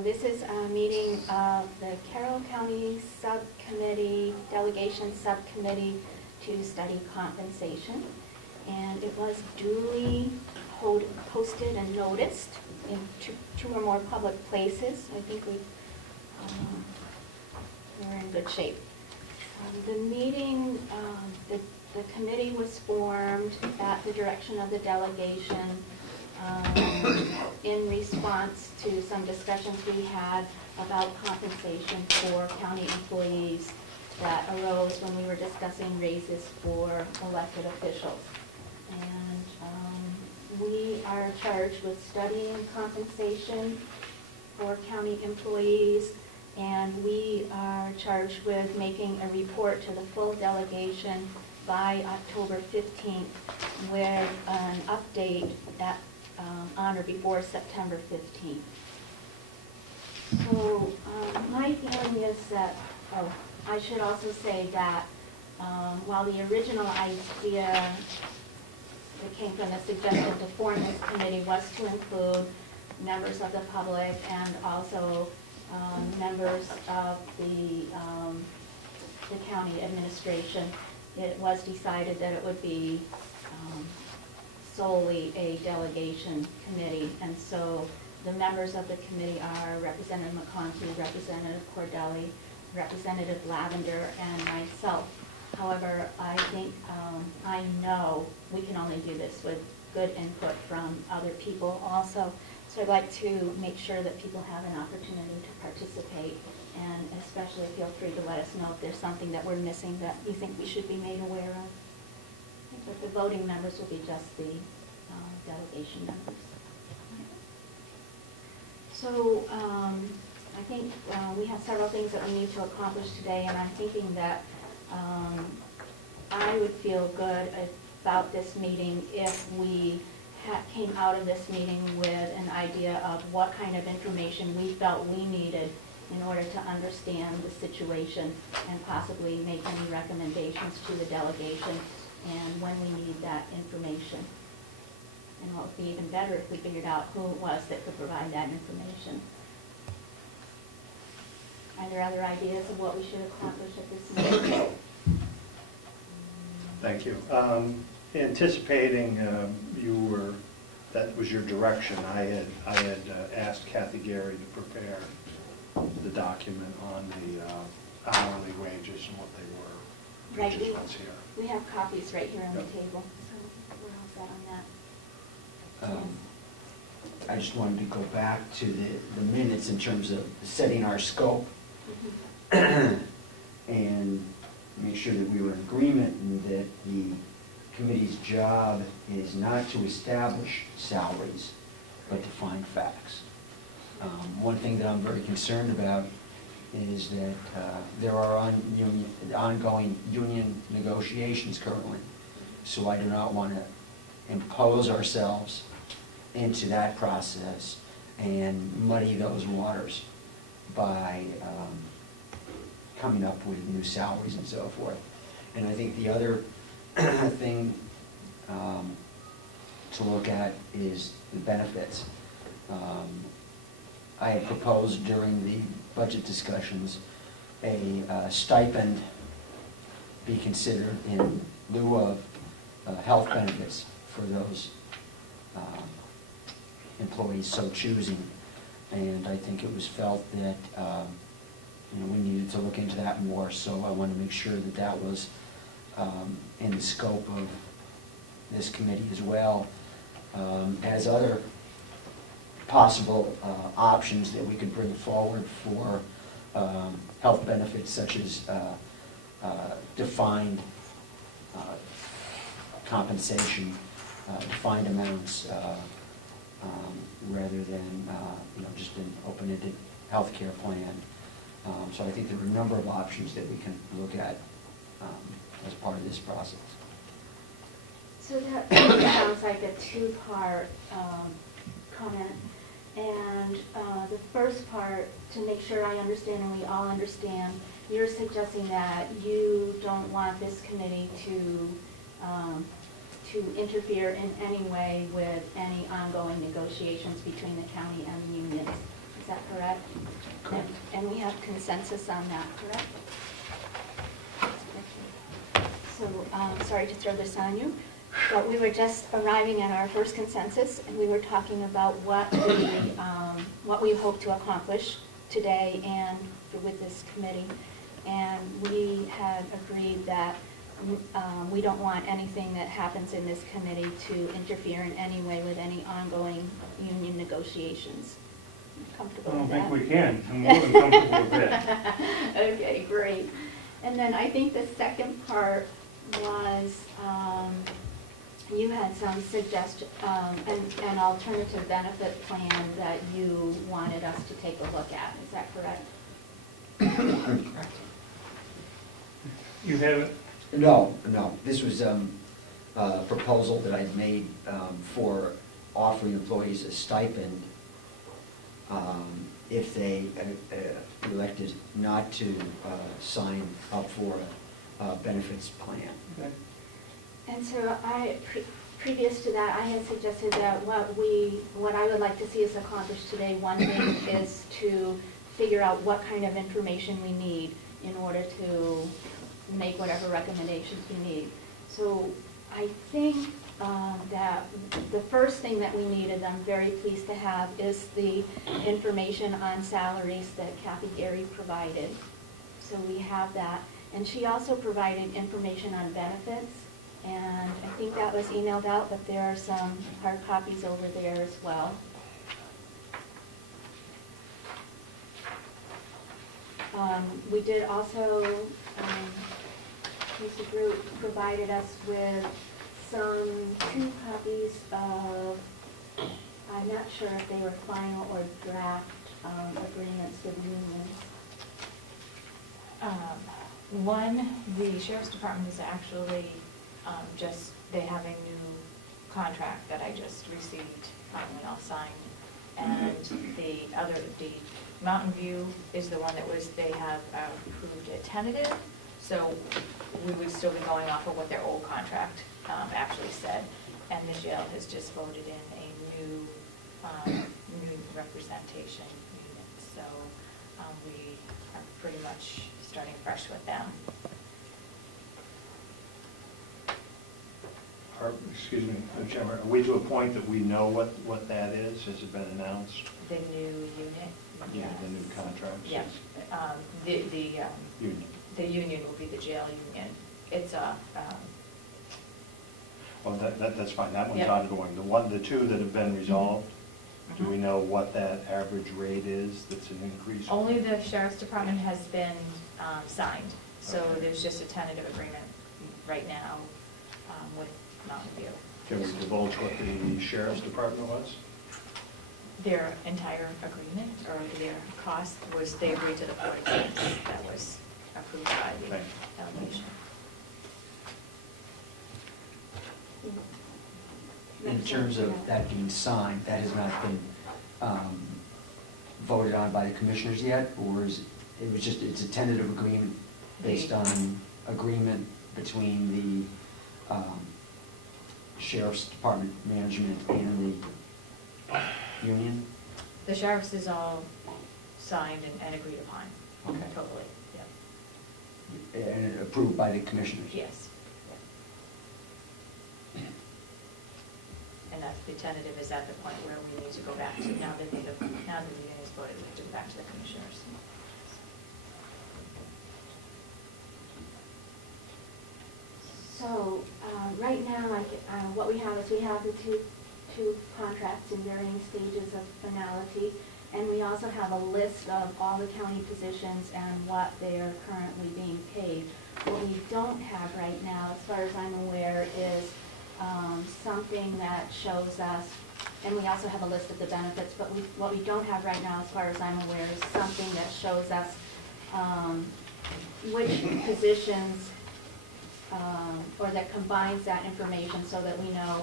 So this is a meeting of the Carroll County Delegation Subcommittee to study compensation. And it was duly posted and noticed in two or more public places. I think we're in good shape. The meeting, the committee was formed at the direction of the delegation in response to some discussions we had about compensation for county employees that arose when we were discussing raises for elected officials. And we are charged with studying compensation for county employees, and we are charged with making a report to the full delegation by October 15th with an update that on or before September 15th. So my feeling is that, I should also say that while the original idea that came from the suggestion to form this committee was to include members of the public and also members of the county administration, it was decided that it would be solely a delegation committee. And so the members of the committee are Representative McConkey, Representative Cordelli, Representative Lavender, and myself. However, I think, I know we can only do this with good input from other people also. So I'd like to make sure that people have an opportunity to participate, and especially feel free to let us know if there's something that we're missing that you think we should be made aware of. I think that the voting members will be just the delegation members. So I think we have several things that we need to accomplish today, and I'm thinking that I would feel good about this meeting if we came out of this meeting with an idea of what kind of information we felt we needed in order to understand the situation and possibly make any recommendations to the delegation and when we need that information. And what would be even better if we figured out who it was that could provide that information. Are there other ideas of what we should accomplish at this meeting? Thank you. Anticipating that was your direction. I had asked Kathy Gary to prepare the document on the hourly wages and what they were. Right. Here. We have copies right here on the table, so we're all set on that. I just wanted to go back to the minutes in terms of setting our scope and make sure that we were in agreement and that the committee's job is not to establish salaries, but to find facts. One thing that I'm very concerned about is that there are ongoing union negotiations currently, so I do not want to impose ourselves into that process and muddy those waters by coming up with new salaries and so forth. And I think the other thing to look at is the benefits. I had proposed during the budget discussions a stipend be considered in lieu of health benefits for those employees so choosing, and I think it was felt that we needed to look into that more, so I want to make sure that that was in the scope of this committee as well as other possible options that we could bring forward for health benefits, such as defined compensation, defined amounts, rather than just an open-ended health care plan. So I think there are a number of options that we can look at as part of this process. So that sounds like a two-part comment. And the first part, to make sure I understand and we all understand, you're suggesting that you don't want this committee to interfere in any way with any ongoing negotiations between the county and the unions. Is that correct? and we have consensus on that, correct? So, sorry to throw this on you, but we were just arriving at our first consensus, and we were talking about what we hope to accomplish today and with this committee. And we had agreed that we don't want anything that happens in this committee to interfere in any way with any ongoing union negotiations. Comfortable with that? I don't think we can. I'm more than comfortable with that. Okay, great. And then I think the second part was, you had some an alternative benefit plan that you wanted us to take a look at. Is that correct? You have it? No. This was a proposal that I'd made for offering employees a stipend if they elected not to sign up for a benefits plan. Okay. And so previous to that, I had suggested that what I would like to see us accomplish today, one thing is to figure out what kind of information we need in order to make whatever recommendations we need. So I think that the first thing that we need, and I'm very pleased to have, is the information on salaries that Kathy Gary provided. So we have that. And she also provided information on benefits, and I think that was emailed out, but there are some hard copies over there as well. We did also, Lisa Group provided us with two copies of, I'm not sure if they were final or draft agreements with unions. One, the Sheriff's Department is actually they have a new contract that I just received and I'll sign. And the Mountain View is the one they have approved a tentative. So we would still be going off of what their old contract actually said. And the jail has just voted in a new representation unit. So we are pretty much starting fresh with them. Excuse me, Chairman, are we to a point that we know what that is? Has it been announced? The new unit? Yeah, the new contracts? Yes. Union. The union will be the jail union. It's a... Well, that's fine, that one's Yep. ongoing. The two that have been resolved, do we know what that average rate is that's an increase? Only the Sheriff's Department has been signed, so Okay. there's just a tentative agreement right now with Mountain View. Can we divulge what the Sheriff's Department was? Their entire agreement, or their cost, was they agreed to the 46 that was approved by the Thank delegation. In terms of that being signed, that has not been voted on by the commissioners yet, or it's a tentative agreement based on agreement between the Sheriff's Department management and the union? The sheriff's is all signed and agreed upon. Okay. Totally, yeah. And approved by the commissioners? Yes. And that's the tentative is at the point where we need to go back to, now that the union is voted, we have to go back to the commissioners. So right now, what we have is we have the two contracts in varying stages of finality, and we also have a list of all the county positions and what they are currently being paid. What we don't have right now, as far as I'm aware, is something that shows us, and we also have a list of the benefits, but what we don't have right now, as far as I'm aware, is something that shows us which positions, or that combines that information so that we know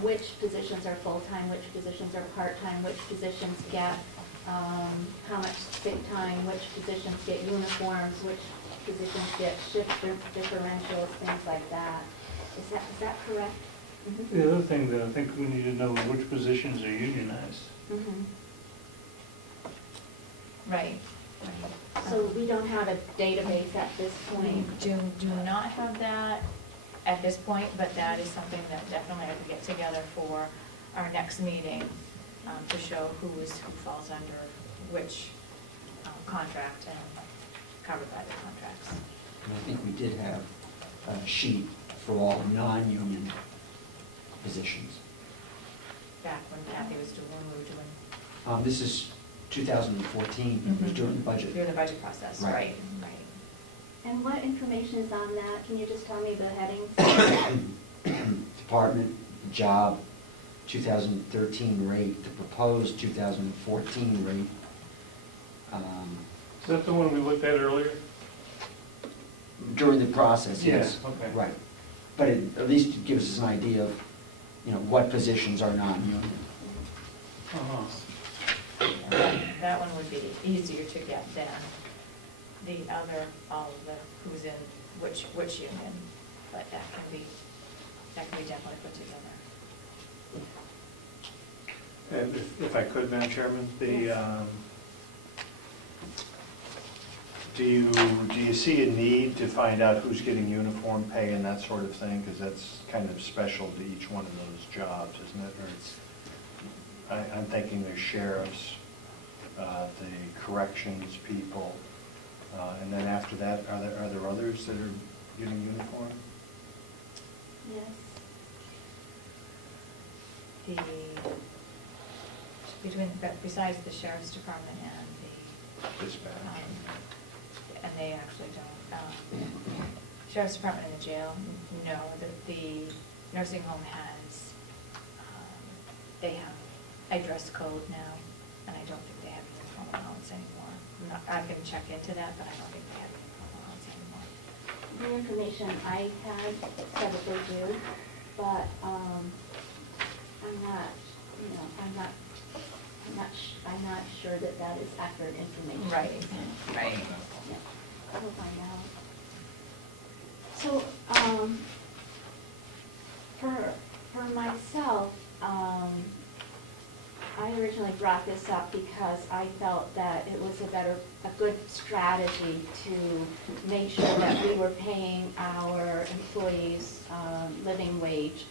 which positions are full-time, which positions are part-time, which positions get how much sick time, which positions get uniforms, which positions get shift differentials, things like that. Is that correct? Mm-hmm. The other thing that I think we need to know which positions are unionized. Mm-hmm. Right. So we don't have a database at this point. Do not have that at this point, but that is something that definitely I could get together for our next meeting, to show who falls under which contract and covered by the contracts. And I think we did have a sheet for all non-union positions. Back when Kathy was doing, when we were doing. This is 2014, it was during the budget. During the budget process, Right. right. And what information is on that? Can you just tell me the headings? Department, job, 2013 rate, the proposed 2014 rate. Is that the one we looked at earlier? During the process, yes. Yeah, okay. Right. But at least it gives us an idea of, what positions are non-union. Uh-huh. That one would be easier to get than the other, all of the who's in which union, but that can be definitely put together. And if I could, Madam Chairman, do you see a need to find out who's getting uniform pay and that sort of thing? Because that's kind of special to each one of those jobs, isn't it? Or I'm thinking the sheriffs, the corrections people, and then after that, are there others that are getting uniform? Yes. Besides the sheriff's department and the Dispatch. and they actually don't. Sheriff's Department and the jail, no. The nursing home has, they have a dress code now, and I don't think they have uniform allowance anymore. I can check into that, but I don't think they have uniform allowance anymore. The information I had said that they do, but I'm not sure that that is accurate information. Right. Yeah, I will find out. So, for myself, I originally brought this up because I felt that it was a good strategy to make sure that we were paying our employees living wage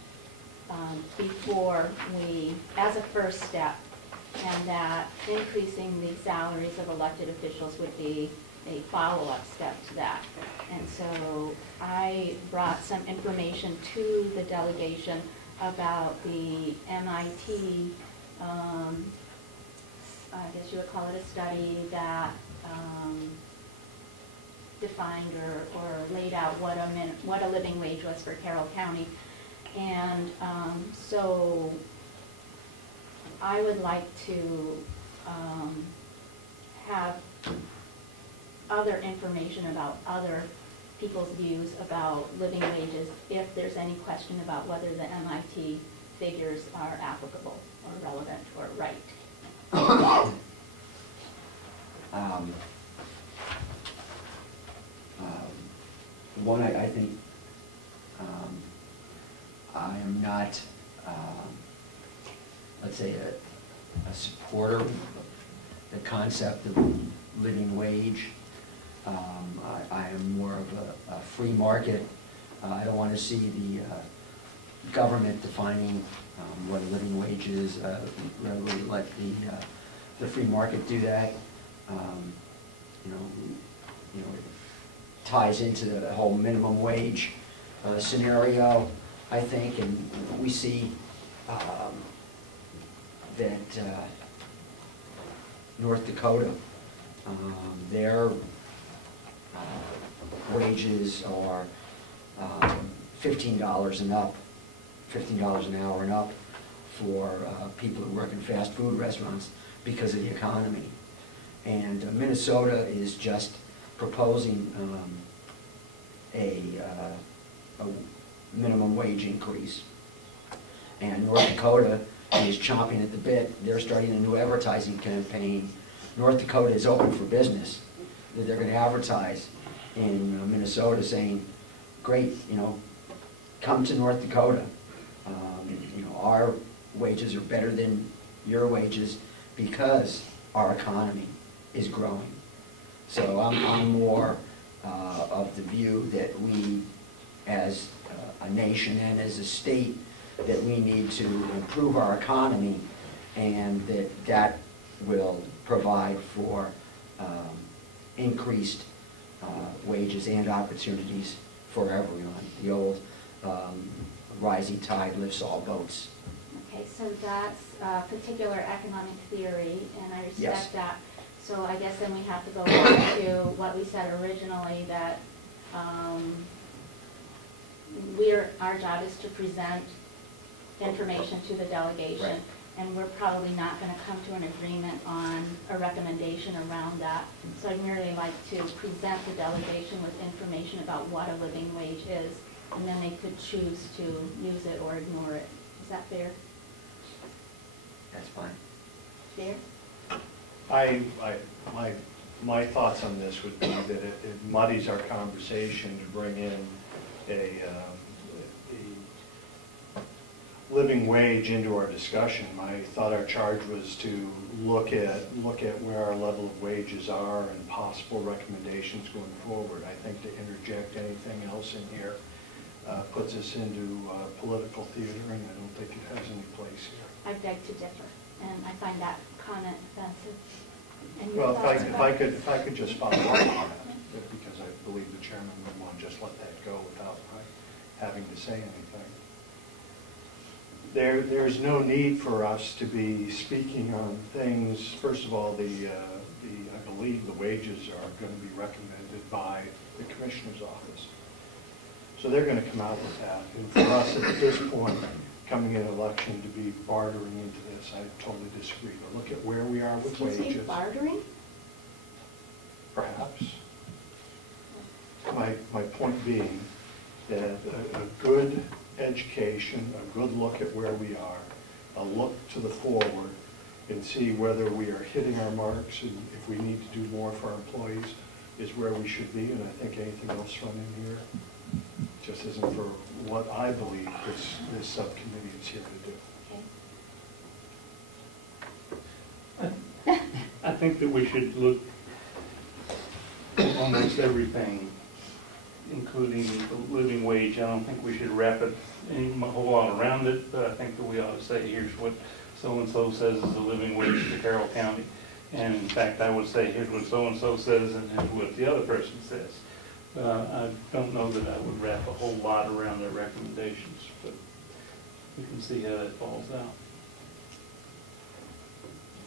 before as a first step, and that increasing the salaries of elected officials would be a follow-up step to that. And so I brought some information to the delegation about the MIT, I guess you would call it a study that defined or laid out what a living wage was for Carroll County. And so I would like to have other information about other people's views about living wages, if there's any question about whether the MIT figures are applicable or relevant or right. One, I think I am not, let's say, a supporter of the concept of living wage. I am more of a free market. I don't want to see the government defining what a living wage is. Rather let the free market do that. It ties into the whole minimum wage scenario, I think, and we see that North Dakota, their wages are $15 and up, $15 an hour and up for people who work in fast food restaurants because of the economy. And Minnesota is just proposing a minimum wage increase. And North Dakota is chomping at the bit. They're starting a new advertising campaign. North Dakota is open for business. They're going to advertise in Minnesota saying, great, come to North Dakota. Our wages are better than your wages because our economy is growing. So I'm more of the view that we, as a nation and as a state, that we need to improve our economy, and that will provide for increased wages and opportunities for everyone. The old rising tide lifts all boats. Okay, so that's a particular economic theory, and I respect Yes. that. So I guess then we have to go back to what we said originally, that our job is to present information to the delegation. Right. And we're probably not going to come to an agreement on a recommendation around that. So I'd merely like to present the delegation with information about what a living wage is, and then they could choose to use it or ignore it. Is that fair? That's fine. Fair? My thoughts on this would be that it muddies our conversation to bring in a living wage into our discussion. I thought our charge was to look at where our level of wages are and possible recommendations going forward. I think to interject anything else in here puts us into political theater, and I don't think it has any place here. I beg to differ, and I find that comment offensive. And your Well, thoughts if about it? I could just follow up on that, because I believe the chairman would want to just let that go without having to say anything. There's no need for us to be speaking on things. First of all, I believe the wages are going to be recommended by the commissioner's office. So they're going to come out with that. And for us at this point, coming in election, to be bartering into this, I totally disagree. But look at where we are with Excuse wages. me, bartering? Perhaps. My point being that a good education, a good look at where we are, a look to the forward, and see whether we are hitting our marks, and if we need to do more for our employees, is where we should be. And I think anything else thrown in here just isn't for what I believe this subcommittee is here to do. Okay. I think that we should look at almost everything, including the living wage. I don't think we should wrap it a whole lot around it, but I think that we ought to say, here's what so-and-so says is the living wage to Carroll County. And in fact, I would say, here's what so-and-so says, and here's what the other person says. I don't know that I would wrap a whole lot around their recommendations, but we can see how that falls out.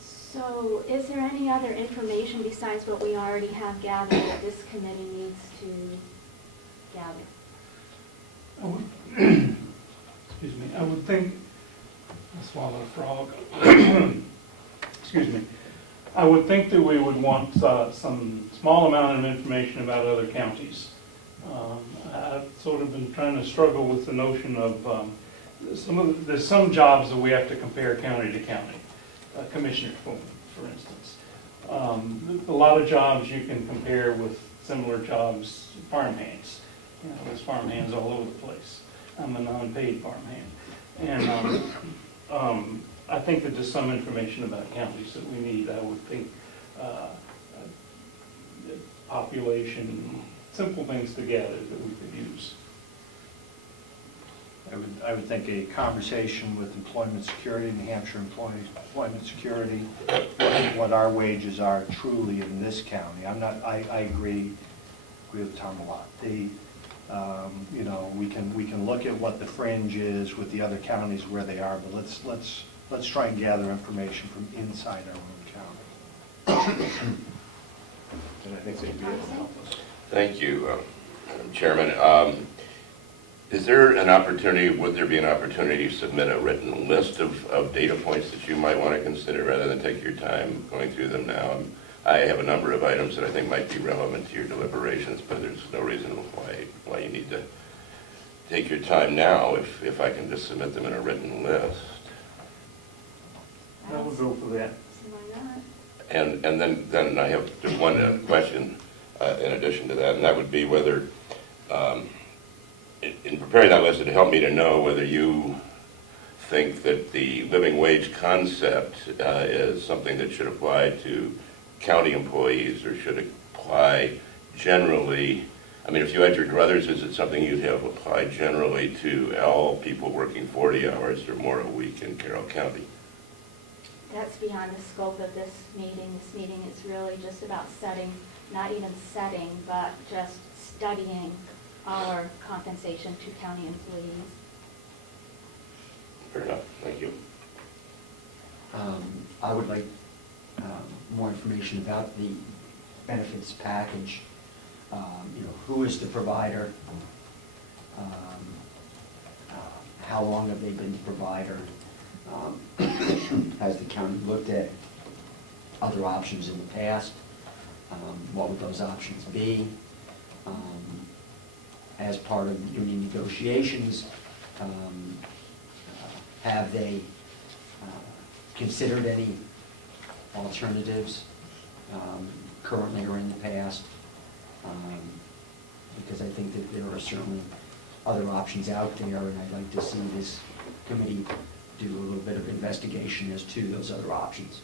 So is there any other information besides what we already have gathered that this committee needs to gather? I would, excuse me, I would think, I swallowed a frog. Excuse me. I would think that we would want some small amount of information about other counties. I've sort of been trying to struggle with the notion of there's some jobs that we have to compare county to county. Commissioner's foreman, for instance. A lot of jobs you can compare with similar jobs, farmhands. You know, there's farmhands all over the place. I'm a non-paid farmhand. And I think that there's some information about counties that we need. I would think population, simple things to gather that we could use. I would think a conversation with Employment Security, New Hampshire Employment Security, what our wages are truly in this county. I agree with Tom a lot. You know, we can look at what the fringe is with the other counties where they are, but let's try and gather information from inside our own county. And I think they'd be able to help us. Thank you, Madam Chairman. Is there an opportunity, would there be an opportunity to submit a written list of data points that you might want to consider rather than take your time going through them now? I have a number of items that I think might be relevant to your deliberations, but there's no reason why you need to take your time now if I can just submit them in a written list. I would go for that. Why not? And then I have just one question in addition to that, and that would be whether, in preparing that list, it helped me to know whether you think that the living wage concept is something that should apply to county employees or should apply generally? I mean, if you had your druthers, is it something you'd have applied generally to all people working 40 hours or more a week in Carroll County? That's beyond the scope of this meeting. This meeting is really just about setting, not even setting, but just studying our compensation to county employees. Fair enough, thank you. I would like more information about the benefits package. Who is the provider? How long have they been the provider? Has the county looked at other options in the past? What would those options be? As part of union negotiations, have they considered any alternatives currently or in the past? Because I think that there are certainly other options out there, and I'd like to see this committee do a little bit of investigation as to those other options,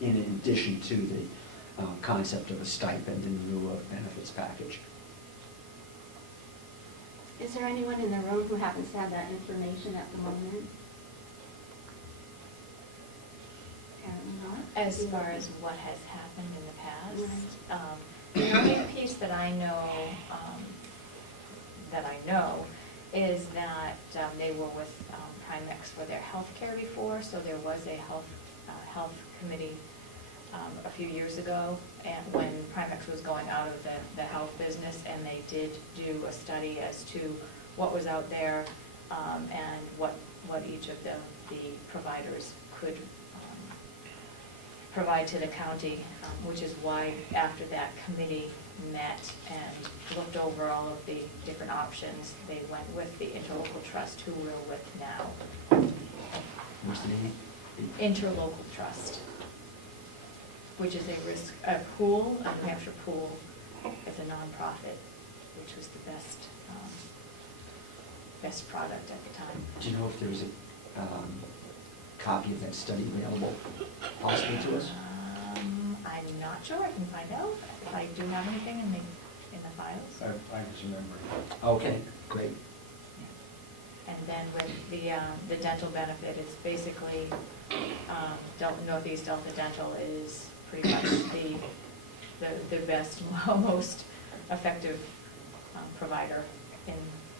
in addition to the concept of a stipend in lieu of benefits package. Is there anyone in the room who happens to have that information at the moment? Apparently not. As far as what has happened in the past, the only piece that I know, is that they were with Primex for their health care before, so there was a health committee a few years ago, and when Primex was going out of the health business, and they did do a study as to what was out there and what each of the providers could provide to the county, which is why after that committee met and looked over all of the different options, they went with the interlocal trust, who we're with now. What's the name? Interlocal trust, which is a pool, a New Hampshire pool. It's a nonprofit, which was the best product at the time. Do you know if there was a copy of that study available possibly to us? I'm not sure. I can find out if I do have anything in the files. I just remember. Okay, great. And then with the dental benefit, it's basically Northeast Delta Dental is pretty much the best, most effective provider in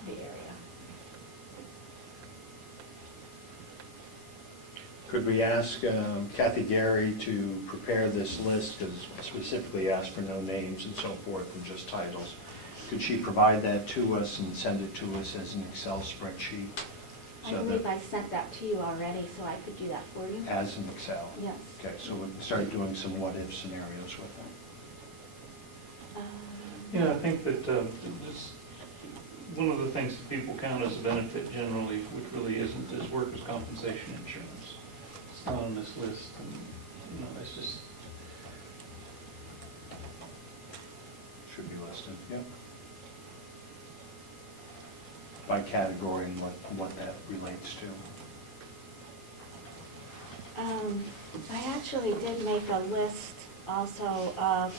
the area. Could we ask Kathy Gary to prepare this list, because specifically asked for no names and so forth and just titles? Could she provide that to us and send it to us as an Excel spreadsheet? I believe I sent that to you already, so I could do that for you. As an Excel? Yes. Okay, so we start doing some what-if scenarios with them. Yeah, I think that just one of the things that people count as a benefit generally, which really isn't, is workers' compensation insurance. It's not on this list, and it's just. Should be listed, yep. By category and what that relates to. I actually did make a list also of,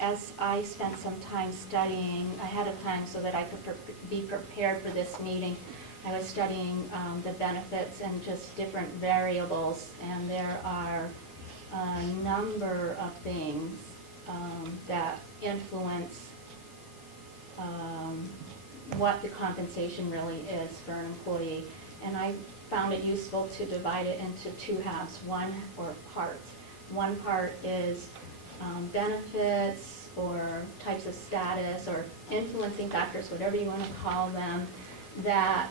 as I spent some time studying ahead of time so that I could be prepared for this meeting, I was studying the benefits and just different variables, and there are a number of things that influence what the compensation really is for an employee. And I found it useful to divide it into two halves, or parts. One part is benefits or types of status or influencing factors, whatever you want to call them, that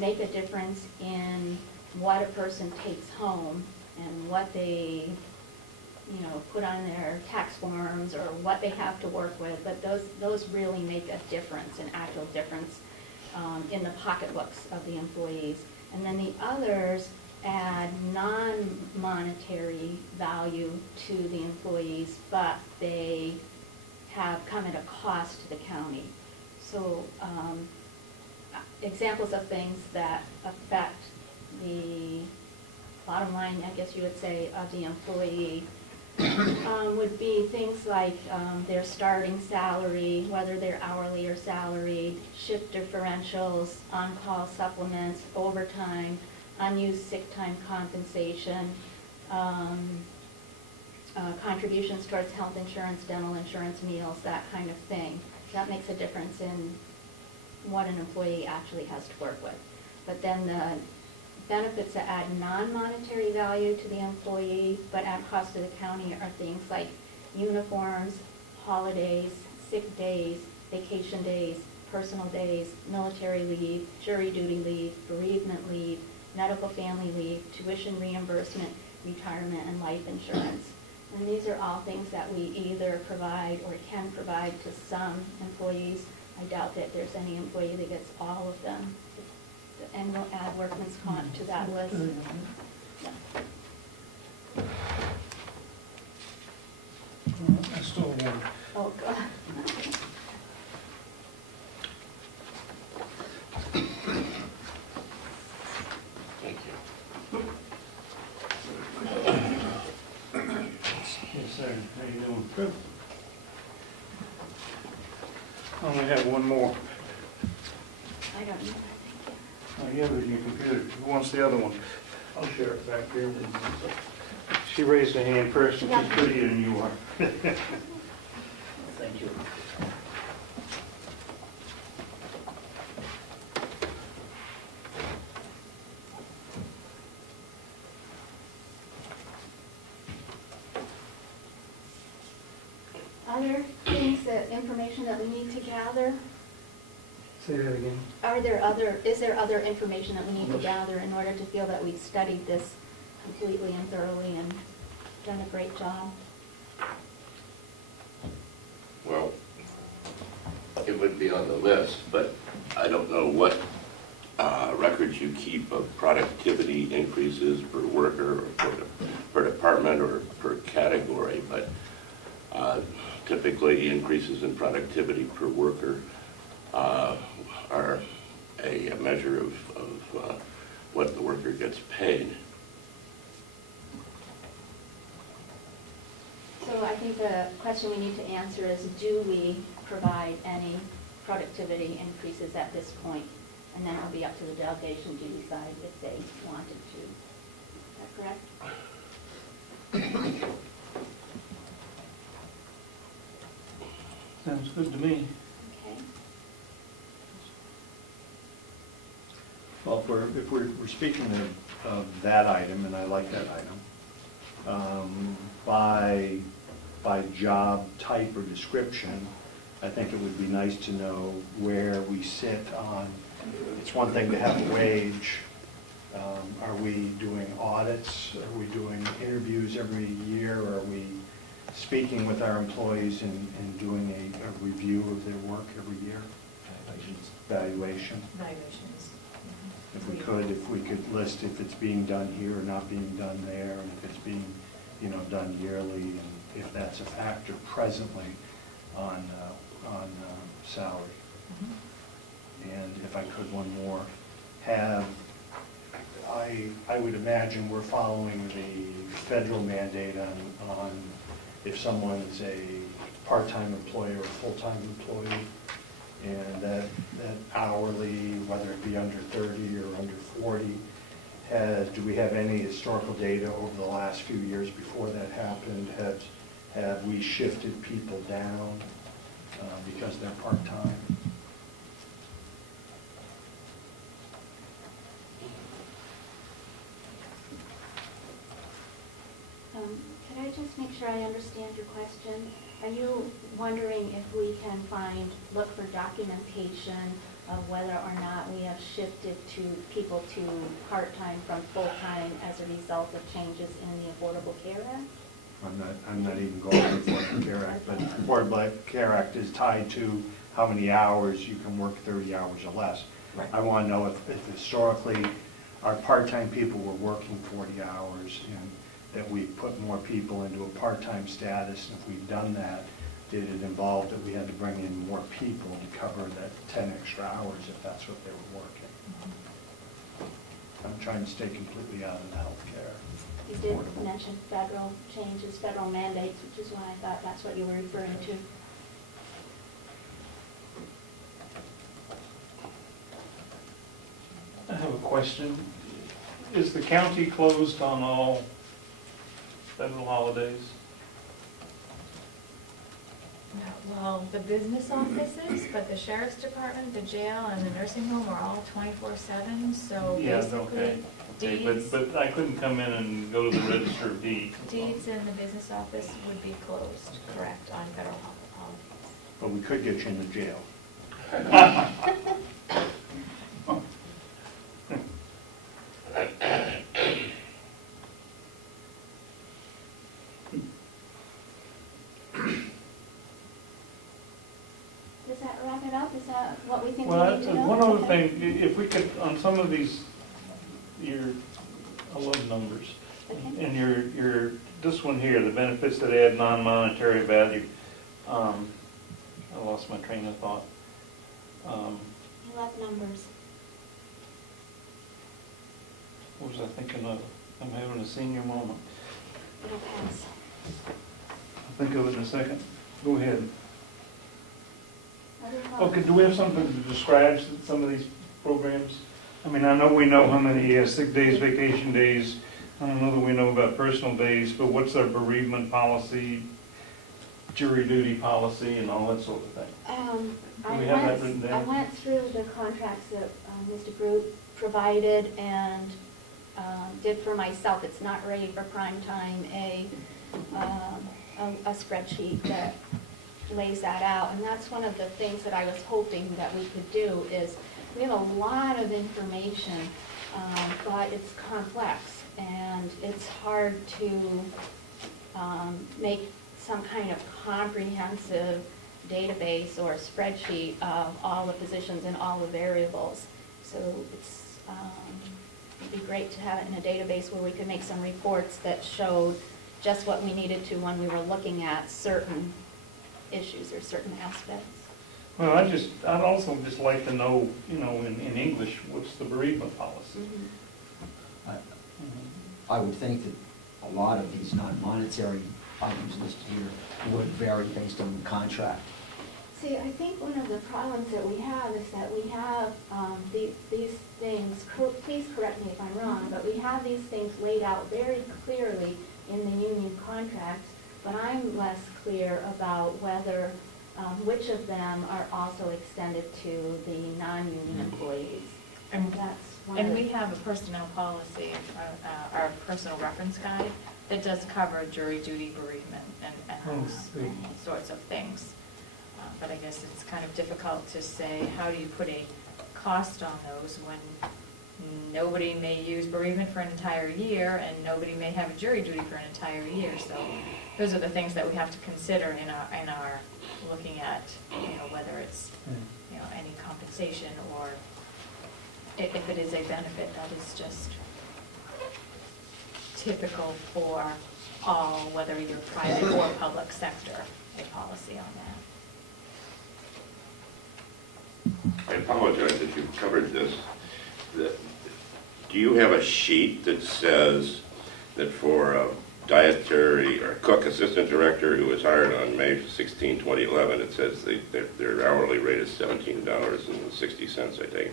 make a difference in what a person takes home and what they put on their tax forms or what they have to work with, but those really make a difference, an actual difference in the pocketbooks of the employees. And then the others add non-monetary value to the employees, but they have come at a cost to the county. So examples of things that affect the bottom line, I guess you would say, of the employee would be things like their starting salary, whether they're hourly or salaried, shift differentials, on-call supplements, overtime, unused sick time compensation, contributions towards health insurance, dental insurance, meals, that kind of thing. That makes a difference in what an employee actually has to work with. But then the benefits that add non-monetary value to the employee but add cost to the county are things like uniforms, holidays, sick days, vacation days, personal days, military leave, jury duty leave, bereavement leave, medical family leave, tuition reimbursement, retirement, and life insurance. And these are all things that we either provide or can provide to some employees. I doubt that there's any employee that gets all of them. And we'll add workman's comp to that list. Yeah. I still want. Oh, God. Thank you. Yes, sir. How you doing? Good. I only have one more. I don't know. I have it in your computer. Who wants the other one? I'll share it back there. She raised her hand first, and she's prettier than you are. Thank you. Other things, that information that we need to gather? Say that again. Is there other information that we need to gather in order to feel that we've studied this completely and thoroughly and done a great job? Well, it would be on the list, but I don't know what records you keep of productivity increases per worker or per department or per category, but typically increases in productivity per worker are a measure of what the worker gets paid. So I think the question we need to answer is, do we provide any productivity increases at this point? And then it'll be up to the delegation to decide if they wanted to. Is that correct? Sounds good to me. Okay. Well, if we're speaking of that item, and I like that item, by job type or description, I think it would be nice to know where we sit on. It's one thing to have a wage. Are we doing audits? Are we doing interviews every year? Are we speaking with our employees and doing a review of their work every year? Evaluation. Evaluations. If we could list if it's being done here or not being done there, and if it's being, done yearly, and if that's a factor presently on salary. And if I could, one more, I would imagine we're following the federal mandate on if someone's a part-time employee or a full-time employee, and that hourly, whether it be under 30 or under 40, do we have any historical data over the last few years before that happened? Have we shifted people down because they're part-time? Could I just make sure I understand your question? Are you wondering if we can look for documentation of whether or not we have shifted people to part-time from full-time as a result of changes in the Affordable Care Act? I'm not even going to the Affordable Care Act, but the Affordable Care Act is tied to how many hours you can work, 30 hours or less. Right. I want to know if historically our part-time people were working 40 hours and that we put more people into a part-time status, and if we've done that, did it involve that we had to bring in more people to cover that 10 extra hours if that's what they were working? I'm trying to stay completely out of the healthcare. You did mention federal changes, federal mandates, which is why I thought that's what you were referring to. I have a question. Is the county closed on all federal holidays? Well, the business offices, but the sheriff's department, the jail, and the nursing home are all 24/7, so Yeah, basically okay. Okay, deeds, but I couldn't come in and go to the register of deeds. deeds in the business office would be closed, correct, on federal holidays. But we could get you in the jail. Does that wrap it up? Is that what we think we Well, need to know? one other Okay. thing, if we could, on some of these, I love numbers. Okay. And this one here, the benefits that add non-monetary value, I lost my train of thought. I love numbers. What was I thinking of? I'm having a senior moment. It'll pass. I'll think of it in a second. Go ahead. Other Okay, comments? do we have something that describes some of these programs? I mean, I know we know how many sick days, vacation days. I don't know that we know about personal days, but what's our bereavement policy, jury duty policy, and all that sort of thing? Do we have that written I down? went through the contracts that Mr. Groot provided and did for myself. It's not ready for prime time, a spreadsheet that lays that out. And that's one of the things that I was hoping that we could do is we have a lot of information, but it's complex and it's hard to make some kind of comprehensive database or spreadsheet of all the positions and all the variables. So it'd be great to have it in a database where we could make some reports that showed just what we needed to when we were looking at certain issues or certain aspects. Well, I'd also just like to know, in English, what's the bereavement policy? Mm-hmm. I would think that a lot of these non-monetary items listed here would vary based on the contract. See, I think one of the problems that we have is that we have these things, please correct me if I'm wrong, but we have these things laid out very clearly in the union contracts, but I'm less clear about whether, which of them are also extended to the non-union employees. And that's one of And the... we have a personnel policy, our personal reference guide, that does cover jury duty, bereavement, and sweet. sorts of things. But I guess it's kind of difficult to say, how do you put a cost on those when nobody may use bereavement for an entire year and nobody may have a jury duty for an entire year. So those are the things that we have to consider in our looking at, whether it's, any compensation or if it is a benefit that is just typical for all, whether you're private or public sector, a policy on that. I apologize if you've covered this. Do you have a sheet that says that for a dietary or cook assistant director who was hired on May 16, 2011, it says their hourly rate is $17.60, I think.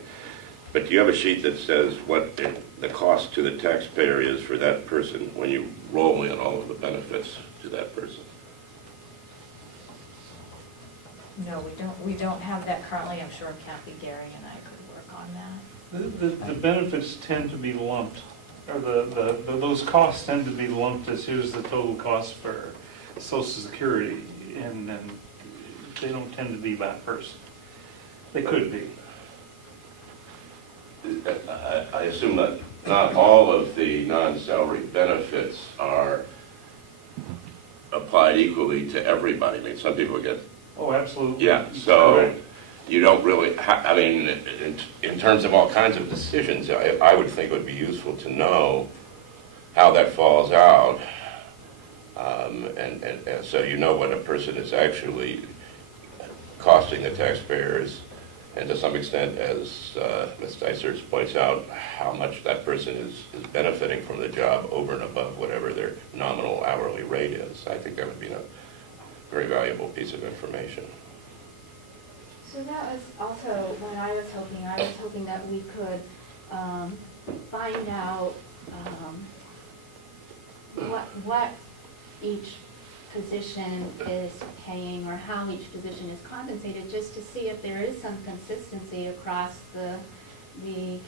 But do you have a sheet that says what the cost to the taxpayer is for that person when you roll in all of the benefits to that person? No, we don't have that currently. I'm sure Kathy, Gary, and I could work on that. The benefits tend to be lumped, or those costs tend to be lumped as here's the total cost for Social Security, and they don't tend to be by person. They could be. I assume that not all of the non-salary benefits are applied equally to everybody. I mean, some people get... Oh, absolutely. Yeah, so Correct. you don't really, I mean, in terms of all kinds of decisions, I would think it would be useful to know how that falls out. And so you know what a person is actually costing the taxpayers And to some extent, as Ms. Dysart points out, how much that person is benefiting from the job over and above whatever their nominal hourly rate is. I think that would be a very valuable piece of information. So that was also what I was hoping. I was hoping that we could find out what each position is paying or how each position is compensated, just to see if there is some consistency across the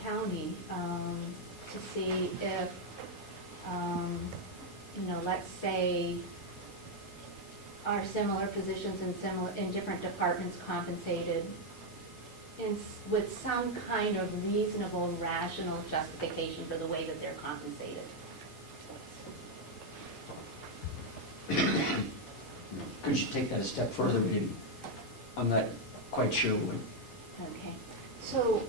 county, to see if, you know, let's say are similar positions in different departments compensated with some kind of reasonable, rational justification for the way that they're compensated. Could you take that a step further? Maybe I'm not quite sure what. Okay, so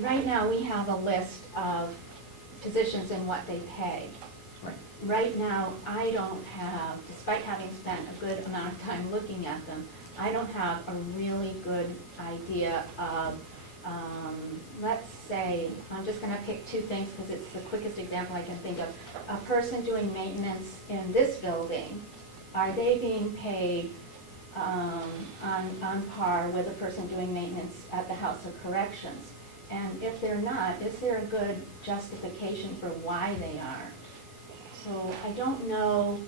right now we have a list of positions and what they pay. Right. Right now, I don't have, despite having spent a good amount of time looking at them, I don't have a really good idea of, let's say, I'm just going to pick two things because it's the quickest example I can think of. A person doing maintenance in this building, are they being paid on par with a person doing maintenance at the House of Corrections? And if they're not, is there a good justification for why they are? So I don't know.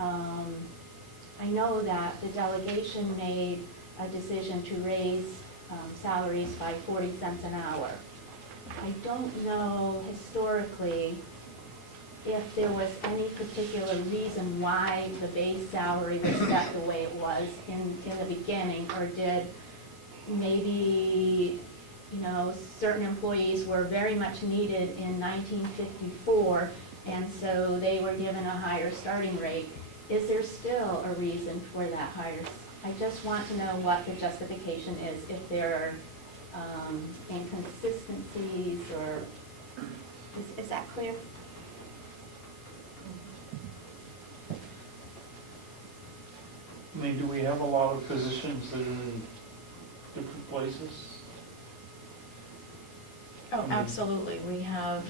I know that the delegation made a decision to raise salaries by 40 cents an hour. I don't know historically if there was any particular reason why the base salary was set the way it was in the beginning, or did maybe, you know, certain employees were very much needed in 1954, and so they were given a higher starting rate. Is there still a reason for that higher? I just want to know what the justification is, if there are inconsistencies, or is that clear? I mean, do we have a lot of positions that are in different places? Oh, absolutely. We have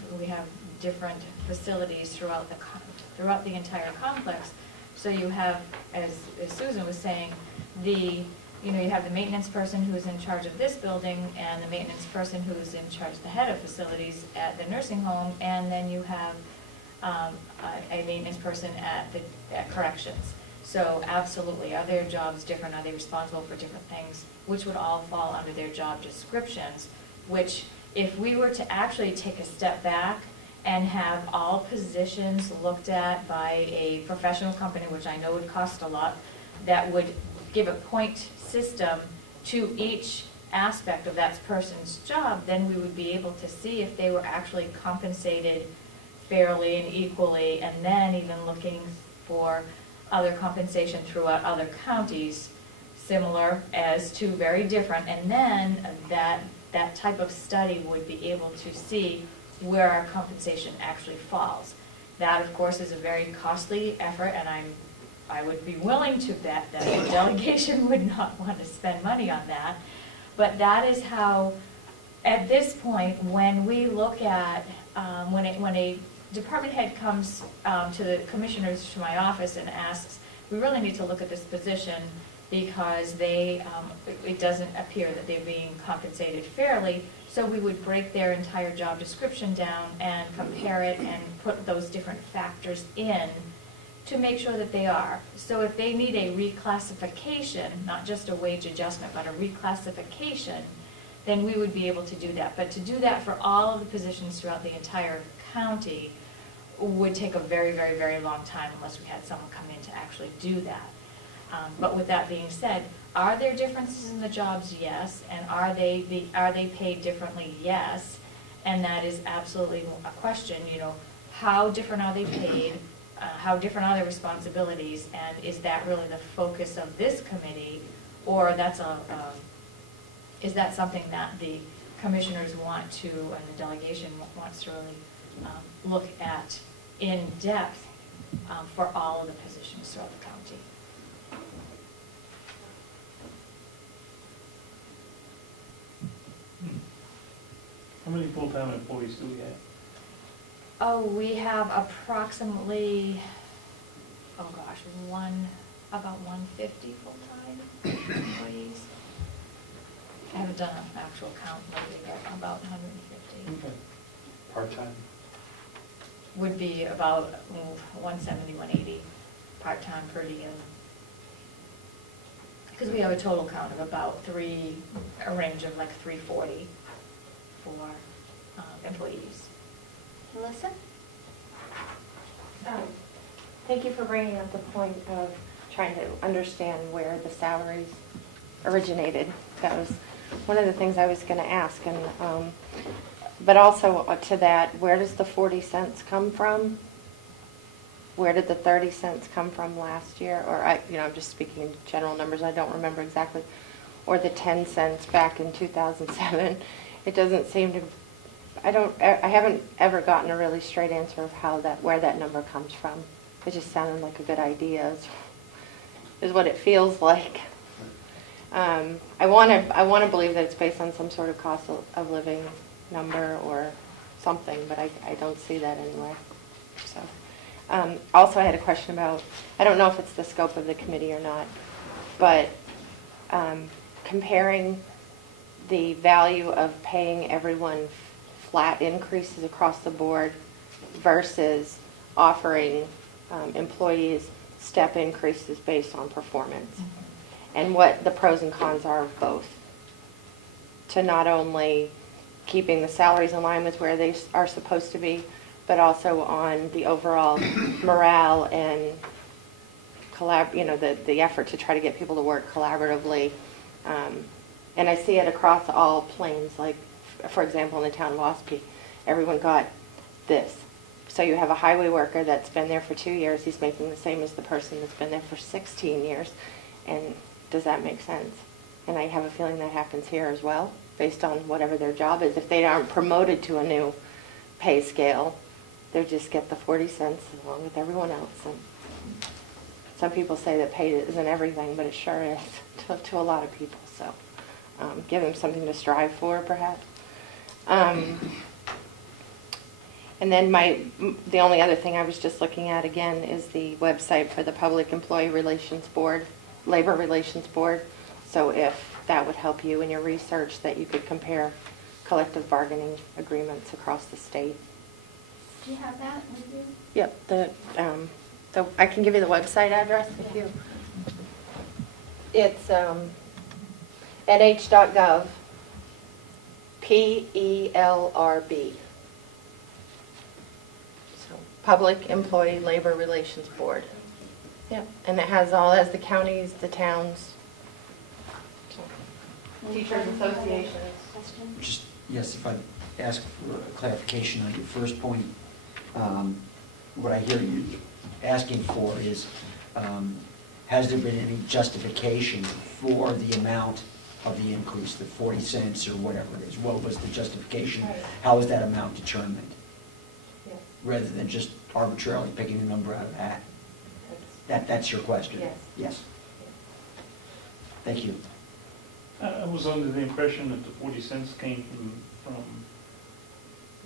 different facilities throughout the entire complex. So you have, as Susan was saying, you have the maintenance person who's in charge of this building, and the maintenance person who's in charge, the head of facilities at the nursing home, and then you have a maintenance person at corrections. So absolutely, are their jobs different? Are they responsible for different things? Which would all fall under their job descriptions, which if we were to actually take a step back and have all positions looked at by a professional company, which I know would cost a lot, that would give a point system to each aspect of that person's job, then we would be able to see if they were actually compensated fairly and equally, and then even looking for other compensation throughout other counties, similar as to very different, and then that type of study would be able to see where our compensation actually falls. That, of course, is a very costly effort, and I would be willing to bet that the delegation would not want to spend money on that. But that is how, at this point, when we look at, when a department head comes to the commissioners, to my office, and asks, we really need to look at this position because it doesn't appear that they're being compensated fairly. So we would break their entire job description down and compare it and put those different factors in to make sure that they are. So if they need a reclassification, not just a wage adjustment, but a reclassification, then we would be able to do that. But to do that for all of the positions throughout the entire county would take a very, very, very long time unless we had someone come in to actually do that. But with that being said, are there differences in the jobs? Yes. And are they paid differently? Yes. And that is absolutely a question. How different are they paid? How different are their responsibilities? And is that really the focus of this committee, or is that something that the commissioners want to, and the delegation wants to really look at in depth for all of the positions throughout the county? How many full-time employees do we have? Oh, we have approximately, oh gosh, about 150 full-time employees. I haven't done an actual count lately, but about 150. Okay. Part-time? Would be about 170, 180 part-time per diem. Because we have a total count of about a range of like 340 for employees. Melissa? Thank you for bringing up the point of trying to understand where the salaries originated. That was one of the things I was going to ask. And but also to that, where does the 40 cents come from? Where did the 30 cents come from last year? Or I'm just speaking in general numbers. I don't remember exactly. Or the 10 cents back in 2007. It doesn't seem to. I haven't ever gotten a really straight answer of where that number comes from. It just sounded like a good idea, is what it feels like. I want to believe that it's based on some sort of cost of living number or something, but I don't see that anywhere. So, also I had a question about, I don't know if it's the scope of the committee or not, but comparing the value of paying everyone flat increases across the board versus offering employees step increases based on performance, and what the pros and cons are of both, to not only keeping the salaries in line with where they are supposed to be, but also on the overall morale and the effort to try to get people to work collaboratively. And I see it across all planes, like, for example, in the town of Ossipee, everyone got this. So you have a highway worker that's been there for 2 years, he's making the same as the person that's been there for 16 years. And does that make sense? And I have a feeling that happens here as well, based on whatever their job is. If they aren't promoted to a new pay scale, they just get the 40 cents along with everyone else. And some people say that pay isn't everything, but it sure is to a lot of people. So give them something to strive for, perhaps. And then the only other thing I was just looking at again is the website for the Public Employee Relations Board, Labor Relations Board. So if that would help you in your research, that you could compare collective bargaining agreements across the state. Do you have that with you? Yep. I can give you the website address if you. It's nh.gov. PELRB. So Public Employee Labor Relations Board. Yep. And it has the counties, the towns, teachers associations. Question? Just, yes, if I ask for a clarification on your first point, what I hear you asking for is, has there been any justification for the amount of the increase, the 40 cents or whatever it is? What was the justification? Right. How was that amount determined? Yes. Rather than just arbitrarily picking a number out of a hat. That's your question? Yes. Yes. Thank you. I was under the impression that the 40 cents came from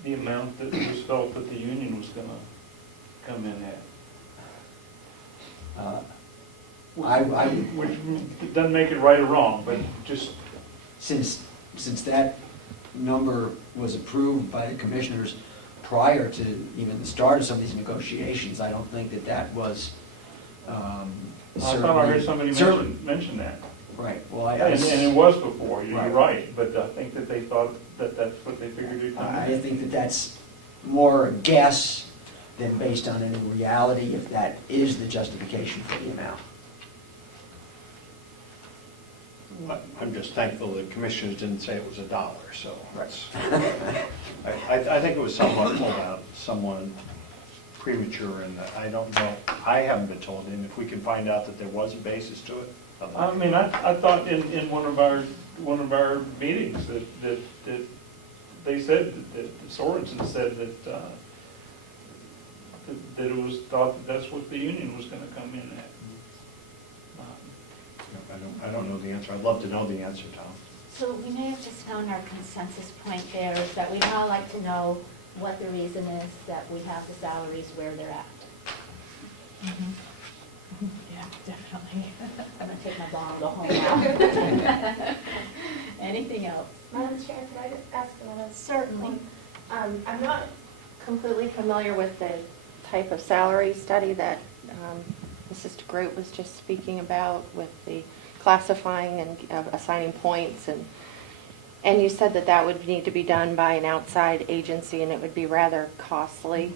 the amount that was felt that the union was going to come in at. Which doesn't make it right or wrong, but just... Since that number was approved by the commissioners prior to even the start of some of these negotiations, I don't think that was... I thought I heard somebody mention that. Right. Well, and it was before, you're right, but I think that they thought that that's what they figured it would I think that's more a guess than based on any reality, if that is the justification for the amount. I'm just thankful the commissioners didn't say it was $1, so Right. I think it was somewhat pulled out, somewhat premature, and I don't know, I haven't been told, and if we can find out that there was a basis to it. I mean, I thought in one of our meetings that they said that Sorensen said that it was thought that that's what the union was going to come in at. I don't know the answer. I'd love to know the answer, Tom. So we may have just found our consensus point there, is that we'd all like to know what the reason is that we have the salaries where they're at. Yeah, definitely. I'm gonna take my ball and go home now. Anything else? Madam Chair, could I just ask another? Certainly. I'm not completely familiar with the type of salary study that Mrs. DeGroot was just speaking about with the classifying and assigning points, and you said that that would need to be done by an outside agency and it would be rather costly.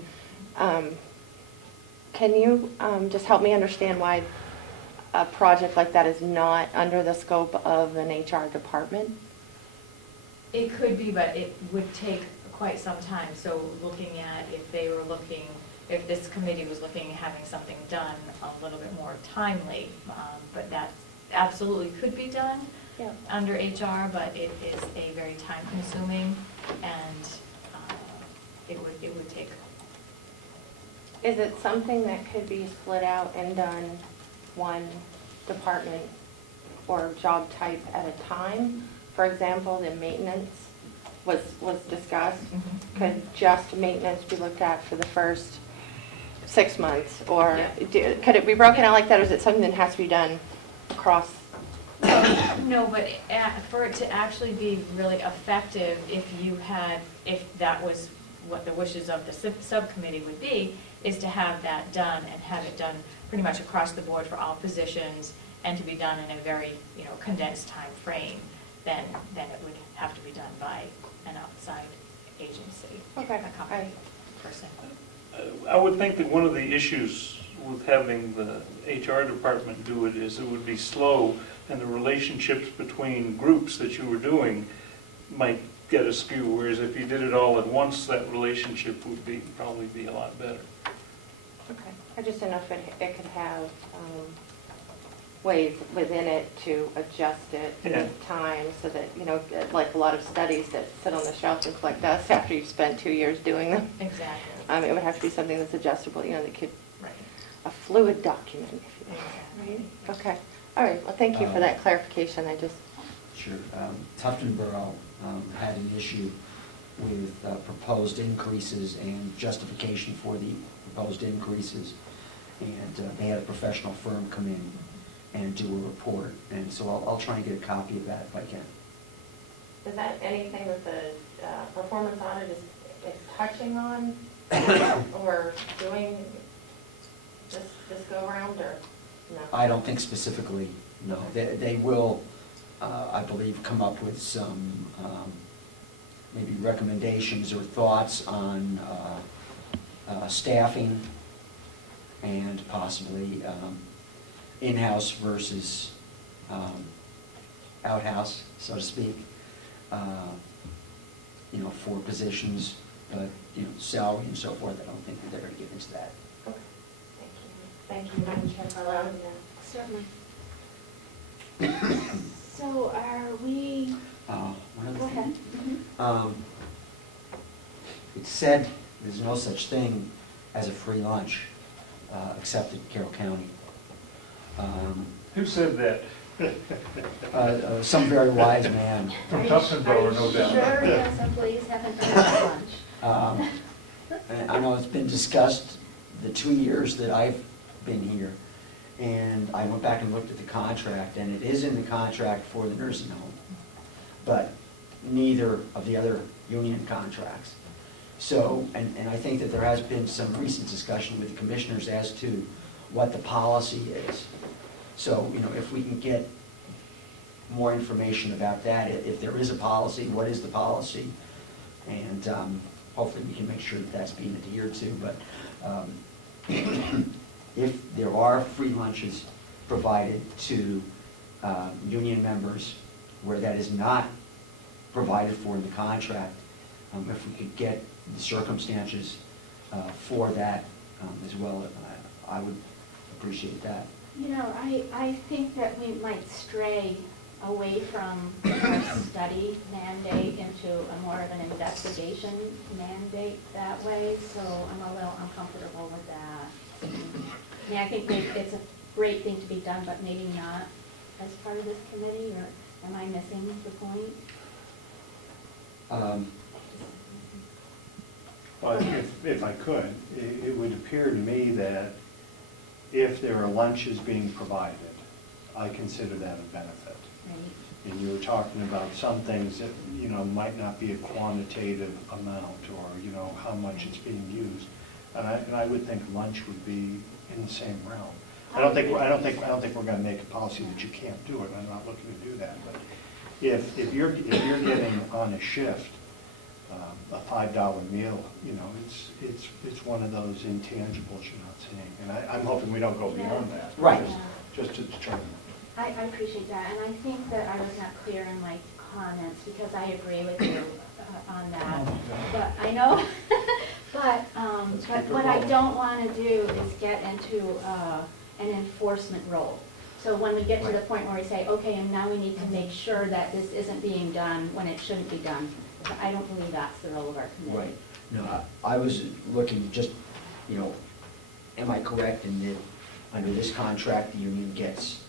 Can you just help me understand why a project like that is not under the scope of an HR department? It could be, but it would take quite some time. So looking at if this committee was looking at having something done a little bit more timely, but that absolutely could be done under HR, but it is a very time consuming and it would take. Is it something that could be split out and done one department or job type at a time? For example, the maintenance was discussed. Could just maintenance be looked at for the first 6 months? Or could it be broken out like that, or is it something that has to be done across? No, but for it to actually be really effective, if that was what the wishes of the subcommittee would be, is to have that done and have it done pretty much across the board for all positions and to be done in a very condensed time frame, then it would have to be done by an outside agency. Okay. A company person. I would think that one of the issues with having the HR department do it is it would be slow, and the relationships between groups that you were doing might get askew, whereas if you did it all at once, that relationship would probably be a lot better. Okay. I just don't know if it could have ways within it to adjust it with time, so that, like a lot of studies that sit on the shelf and collect dust after you've spent 2 years doing them. Exactly. It would have to be something that's adjustable, that could, Right. a fluid document, if you will. Right? Okay. All right. Well, thank you for that clarification. Sure. Tuftonboro had an issue with proposed increases and justification for the proposed increases, and they had a professional firm come in and do a report, and so I'll try and get a copy of that if I can. Is that anything that the performance audit is touching on or doing this go around, or no? I don't think specifically, no. They will, I believe, come up with some maybe recommendations or thoughts on staffing and possibly in-house versus outhouse, so to speak, for positions, but, salary and so forth. I don't think that they're going to get into that. Okay. Thank you, Madam Chair, for allowing me that. Certainly. So are we? One other Go thing. ahead. It said there's no such thing as a free lunch, except at Carroll County. Who said that? Some very wise man. From Tuftonboro, no doubt. Sure, yes, employees haven't done lunch. And I know it's been discussed the 2 years that I've been here, and I went back and looked at the contract, and it is in the contract for the nursing home, but neither of the other union contracts. So, and I think that there has been some recent discussion with the commissioners as to what the policy is. So, if we can get more information about that, if there is a policy, what is the policy? And hopefully we can make sure that that's being adhered to. But if there are free lunches provided to union members where that is not provided for in the contract, if we could get the circumstances for that as well, I would appreciate that. I think that we might stray away from our study mandate into a more of an investigation mandate that way, so I'm a little uncomfortable with that. I think it's a great thing to be done, but maybe not as part of this committee, or Am I missing the point? Well, if I could, it would appear to me that if there are lunches being provided, I consider that a benefit. Right. And you were talking about some things that, you know, might not be a quantitative amount, or, you know, how much it's being used. And I would think lunch would be in the same realm. I don't think we're gonna make a policy that you can't do it, I'm not looking to do that. But if you're getting on a shift, a $5 meal, you know, it's one of those intangibles you're not seeing. And I'm hoping we don't go beyond that. Right. Yeah. Just to determine. I appreciate that, and I think that I was not clear in my comments, because I agree with you on that. But I know, but what I don't want to do is get into an enforcement role. So when we get to the point where we say, okay, and now we need to make sure that this isn't being done when it shouldn't be done, I don't believe that's the role of our committee. Right. No, I was looking just, you know, am I correct in that under this contract, the union gets,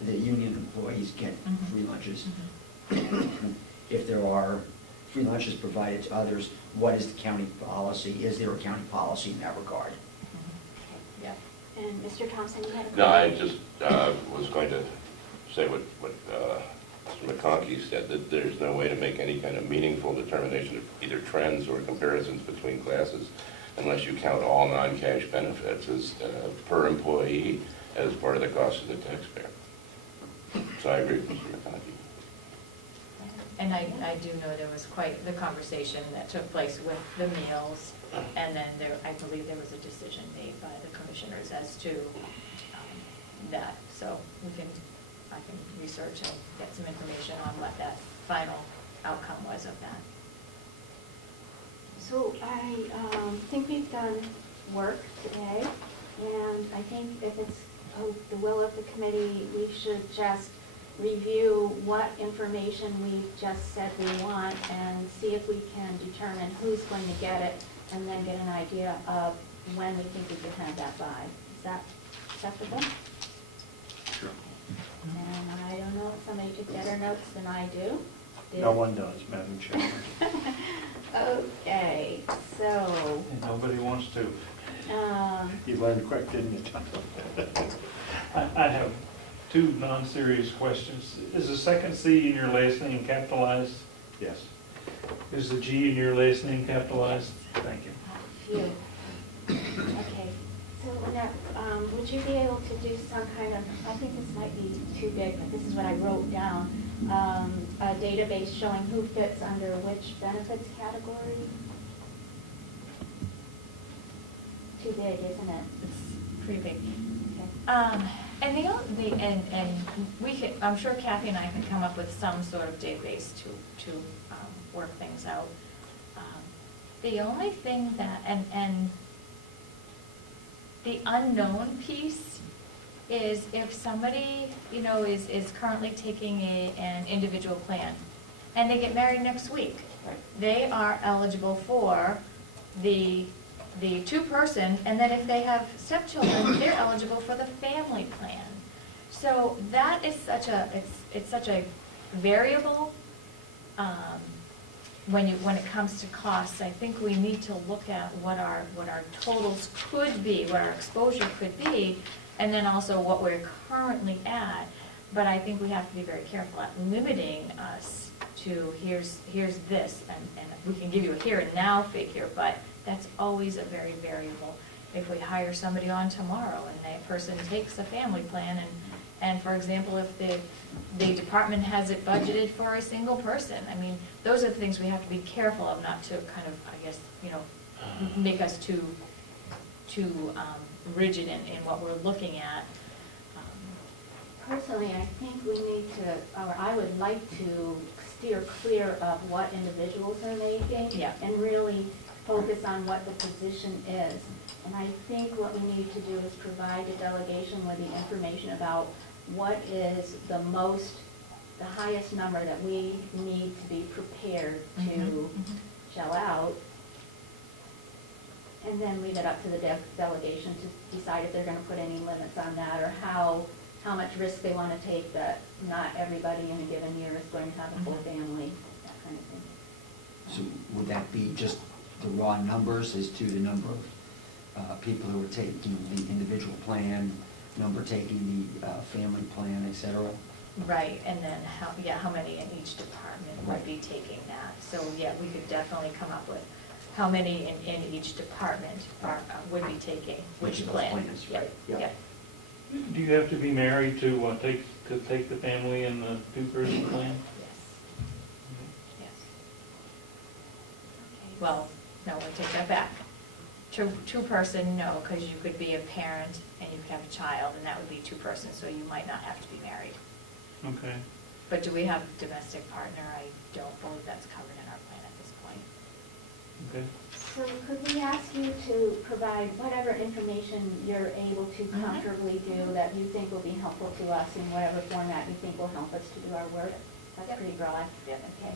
the union employees get free lunches? If there are free lunches provided to others, what is the county policy? Is there a county policy in that regard? Yeah. And Mr. Thompson, you had a question? No, I just was going to say what Mr. McConkey said, that there's no way to make any kind of meaningful determination of either trends or comparisons between classes unless you count all non-cash benefits as per employee as part of the cost of the taxpayer. So I agree with Mr. McConkey. And I do know there was quite the conversation that took place with the meals, and then I believe there was a decision made by the commissioners as to that. So I can research and get some information on what that final outcome was of that. So I think we've done work today, and I think if it's the will of the committee, we should just review what information we've just said we want and see if we can determine who's going to get it, and then get an idea of when we think we can have that by. Is that acceptable? Sure. And I don't know if somebody took better notes than I do. No one does, Madam Chairman. Okay, so. And nobody wants to. You learned quick, didn't you, Tom? I have two non-serious questions. Is the second C in your last name capitalized? Yes. Is the G in your last name capitalized? Thank you. Phew. Okay, so Lynette, would you be able to do some kind of, I think this might be too big, but this is what I wrote down, a database showing who fits under which benefits category? Too big, isn't it? It's pretty big. Okay. And we could, I'm sure Kathy and I can come up with some sort of database to work things out. The only thing that, and the unknown piece is if somebody, you know, is currently taking an individual plan and they get married next week, they are eligible for the two-person, and then if they have stepchildren, they're eligible for the family plan. So that is such a, it's such a variable, when it comes to costs. I think we need to look at what our totals could be, what our exposure could be, and then also what we're currently at. But I think we have to be very careful at limiting us to here's this, and we can give you a here and now figure, but that's always a very variable. If we hire somebody on tomorrow and that person takes a family plan, and for example, if the department has it budgeted for a single person, I mean, those are the things we have to be careful of, not to kind of, I guess, you know, make us too rigid in what we're looking at. Personally, I think we need to, or I would like to steer clear of what individuals are making. Yeah. And really focus on what the position is. And I think what we need to do is provide the delegation with the information about what is the highest number that we need to be prepared to shell out. And then leave it up to the delegation to decide if they're going to put any limits on that, or how how much risk they want to take, that not everybody in a given year is going to have a full family, that kind of thing. So would that be just the raw numbers as to the number of people who are taking the individual plan, number taking the family plan, et cetera? Right, and then how many in each department would be taking that? So, yeah, we could definitely come up with how many in each department would be taking which Which of those plan. plans, right, Yeah. yeah. Do you have to be married to take the family in the two-person plan? Yes. Yes. Well, no, we'll take that back. Two-person, no, because you could be a parent and you could have a child, and that would be two-person, so you might not have to be married. Okay. But do we have domestic partner? I don't believe that's covered in our plan at this point. Okay. So could we ask you to provide whatever information you're able to comfortably do that you think will be helpful to us in whatever format you think will help us to do our work? That's Yep. pretty broad. Yep. Okay.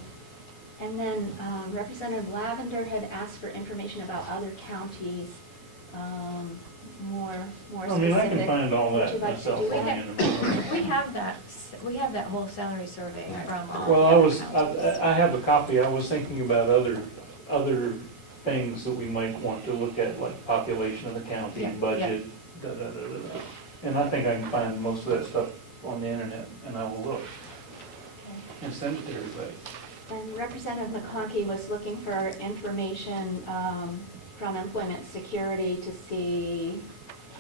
And then Representative Lavender had asked for information about other counties, more specific. I mean, I can find all Would that you like to myself do on the that? internet. We have that whole salary survey from. Well, I have a copy. I was thinking about other things that we might want to look at, like population of the county, Yeah, budget, da. And I think I can find most of that stuff on the internet, and I will look and send it to everybody. And Representative McConkey was looking for information from Employment Security to see,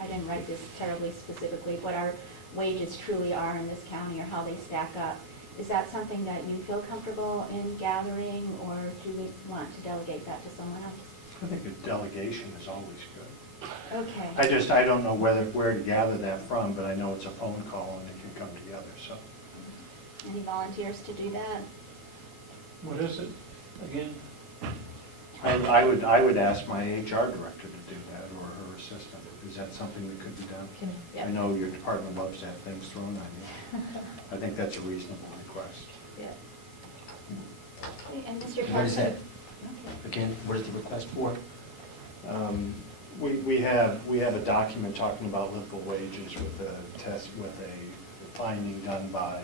I didn't write this terribly specifically, what our wages truly are in this county or how they stack up. Is that something that you feel comfortable in gathering, or do we want to delegate that to someone else? I think a delegation is always good. Okay. I don't know where to gather that from, but I know it's a phone call and it can come together, so. Any volunteers to do that? What is it, again? I would ask my HR director to do that, or her assistant. Is that something that could be done? Yeah. I know your department loves to have things thrown on you. I think that's a reasonable request. Yeah. Okay, and Mr. What is that? Thompson? Okay. Again, what is the request for? We have a document talking about livable wages with a test, with a finding done by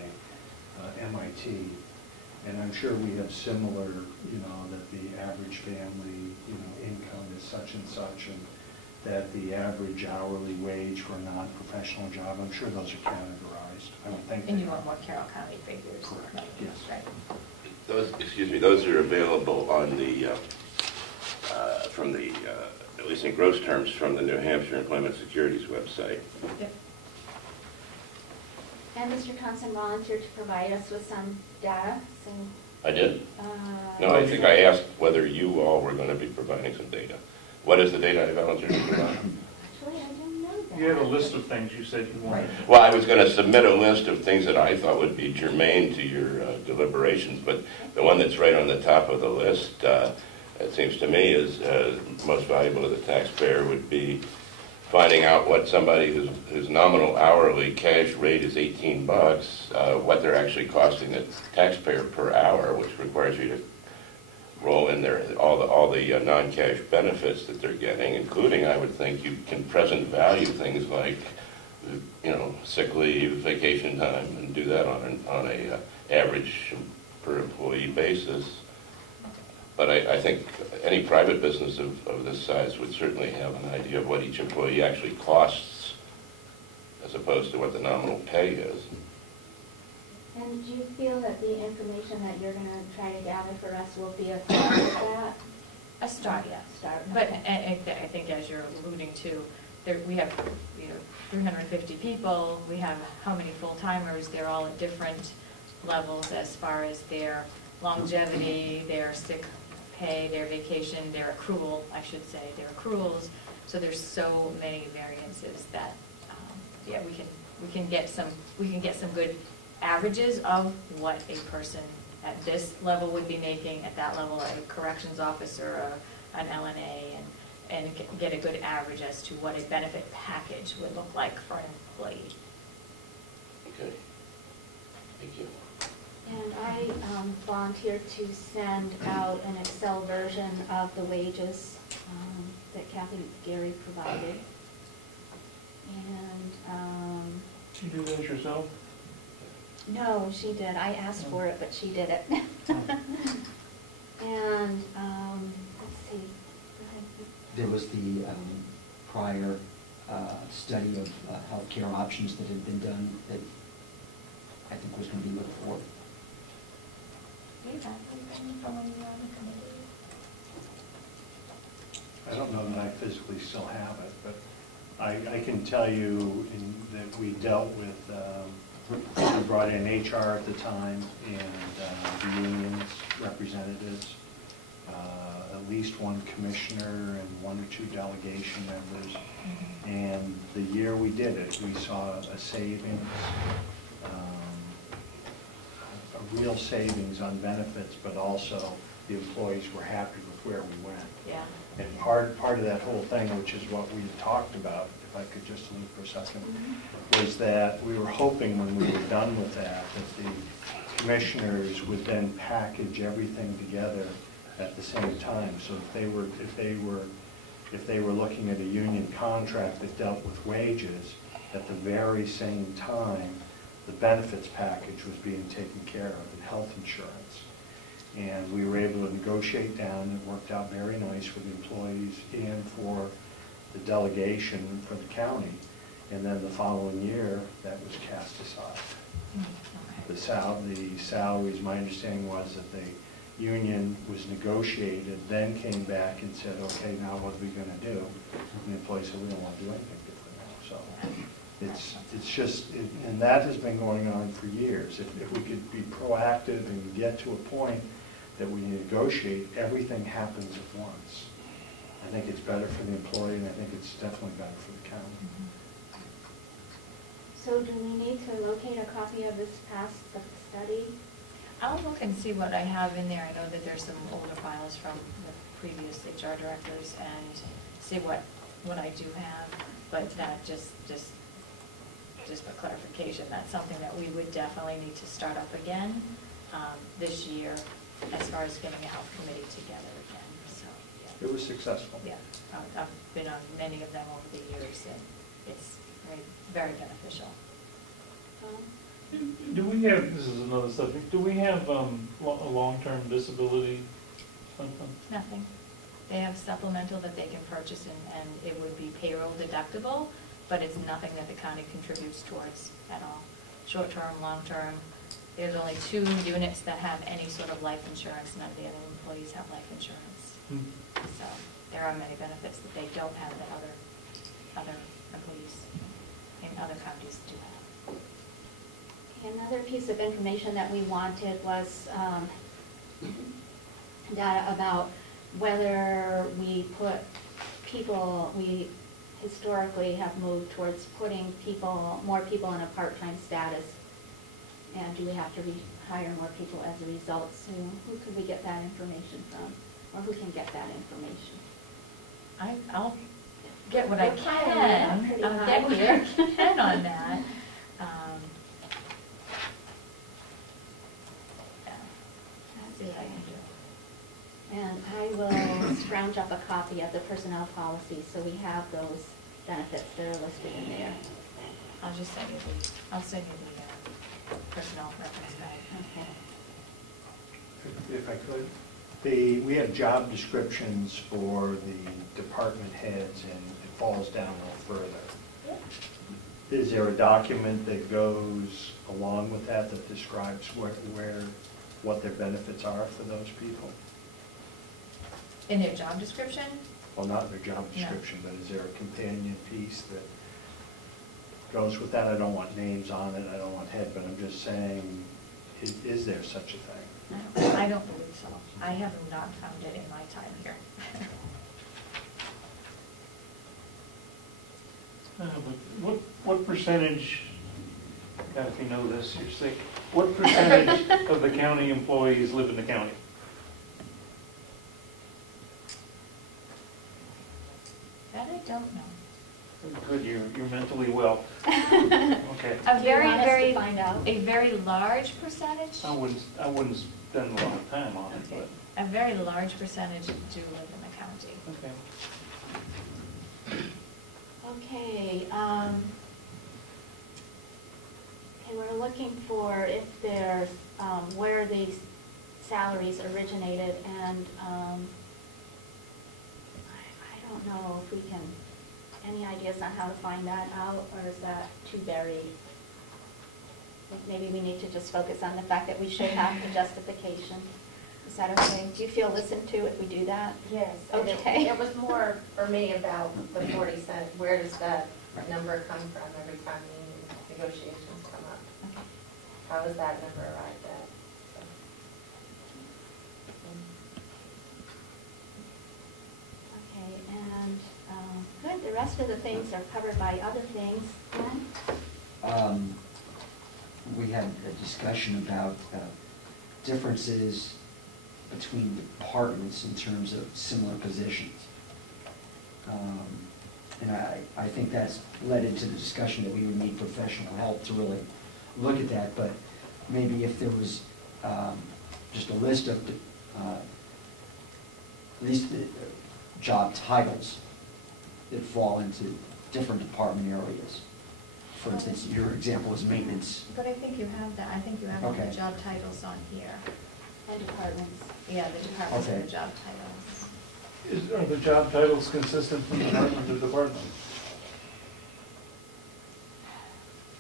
MIT. And I'm sure we have similar, that the average family, income is such and such, and that the average hourly wage for a non-professional job, I'm sure those are categorized. I don't think. And they you are. want more Carroll County figures? Correct, Right. yes. Right. Those are available on the, from the, at least in gross terms, from the New Hampshire Employment Security's website. Yep. And Mr. Thompson volunteered to provide us with some data, some. I did? uh, No, I think I asked whether you all were going to be providing some data. What is the data I volunteered to provide? Actually, I didn't know that. You had a list of things you said you wanted. Well, I was going to submit a list of things that I thought would be germane to your deliberations, but the one that's right on the top of the list, it seems to me, is most valuable to the taxpayer would be finding out what somebody whose nominal hourly cash rate is $18, what they're actually costing the taxpayer per hour, which requires you to roll in there all the non-cash benefits that they're getting, including, I would think, you can present value things like, sick leave, vacation time, and do that on a average per employee basis. But I think any private business of this size would certainly have an idea of what each employee actually costs, as opposed to what the nominal pay is. And do you feel that the information that you're going to try to gather for us will be a start of that? A start, yeah. Start. But Okay. I think, as you're alluding to, we have 350 people. We have how many full-timers? They're all at different levels as far as their longevity, their sick pay, their vacation, their accrual, I should say, their accruals. So there's so many variances that, we can get some good averages of what a person at this level would be making, at that level, a corrections officer, an LNA, and get a good average as to what a benefit package would look like for an employee. Okay. Thank you. And I volunteered to send out an Excel version of the wages that Kathy Gary provided. And You do that yourself? No, she did. I asked for it, but she did it. And, let's see. There was the prior study of healthcare options that had been done that I think was going to be looked for. Do you have anything from when you were on the committee? I don't know that I physically still have it, but I can tell you that we dealt with, we brought in HR at the time and the unions representatives, at least one commissioner and one or two delegation members. And the year we did it, we saw a savings, a real savings on benefits, but also the employees were happy with where we went. Yeah. And part of that whole thing, which is what we talked about, if I could just leave for a second, was that we were hoping when we were done with that the commissioners would then package everything together at the same time. So if they were looking at a union contract that dealt with wages, at the very same time, the benefits package was being taken care of and health insurance. And we were able to negotiate down. It worked out very nice for the employees and for the delegation for the county. And then the following year, that was cast aside. The salaries, my understanding was that the union was negotiated, then came back and said, okay, now what are we going to do? And the employees said, we don't want to do anything different now. So it's just, and that has been going on for years. If we could be proactive and get to a point that we negotiate, everything happens at once. I think it's better for the employee, and I think it's definitely better for the county. So do we need to locate a copy of this past study? I'll look and see what I have in there. I know that there's some older files from the previous HR directors and see what I do have, but that just for clarification, that's something that we would definitely need to start up again this year as far as getting a health committee together again, so, yeah. It was successful. Yeah, I've been on many of them over the years, and it's very beneficial. Do we have, this is another subject, do we have a long-term disability something? Nothing. They have supplemental that they can purchase, and it would be payroll deductible, but it's nothing that the county contributes towards at all. Short-term, long-term, there's only 2 units that have any sort of life insurance. None of the other employees have life insurance. So there are many benefits that they don't have that other employees in other counties do have. Another piece of information that we wanted was data about whether we put people, we historically have moved towards putting more people in a part-time status. And do we have to hire more people as a result? So who could we get that information from? Or who can get that information? I'll get what I We're can. piling up pretty I'll high get what here. I can on that. Yeah. Let's see what I can do. And I will scrounge up a copy of the personnel policy so we have those benefits that are listed in there. I'll send you the personnel reference guide. Okay. If I could, we have job descriptions for the department heads, and it falls down a little further. Yeah. Is there a document that goes along with that describes what their benefits are for those people? In their job description? Well, not their job description, but is there a companion piece that goes with that? I don't want names on it, I don't want head, but I'm just saying, is there such a thing? I don't believe so. I have not found it in my time here. What percentage, God, if you know this, you're sick, what percentage of the county employees live in the county? That I don't know. Good, you're mentally well. Okay. A Do you want us to very, find out? a very large percentage? I wouldn't spend a lot of time on it, Okay. but, A very large percentage do live in the county. okay. Okay, looking for if there's, where these salaries originated, and I don't know if we can, any ideas on how to find that out, or is that too buried? Maybe we need to just focus on the fact that we should have the justification. Is that okay? Do you feel listened to if we do that? Yes. Okay. It was more for me about the 40 cent. Where does that number come from every time the negotiations come up? Okay. How does that number arrived at? Okay, and, good, the rest of the things are covered by other things. Glenn? We had a discussion about differences between departments in terms of similar positions. And I think that's led into the discussion that we would need professional help to really look at that, but maybe if there was just a list of at least the job titles that fall into different department areas. For instance, your example is maintenance. But I think you have that, I think you have all the Okay. job titles on here. And departments. Yeah, the departments and Okay. the job titles. Are the job titles consistent from department to department?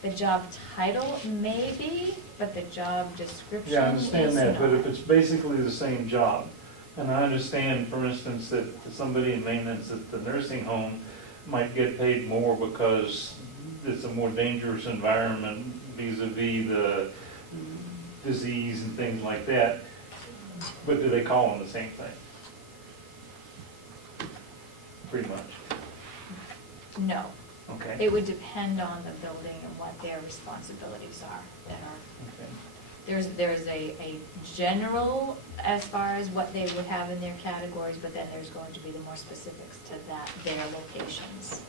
The job title maybe, but the job description Yeah, I understand is that, but not. if it's basically the same job, and I understand, for instance, that somebody in maintenance at the nursing home might get paid more because it's a more dangerous environment vis-a-vis the disease and things like that, but do they call them the same thing? Pretty much, No, okay. it would depend on the building and what their responsibilities are that are. Okay. There's a general as far as what they would have in their categories, but then there's going to be the more specifics to their locations.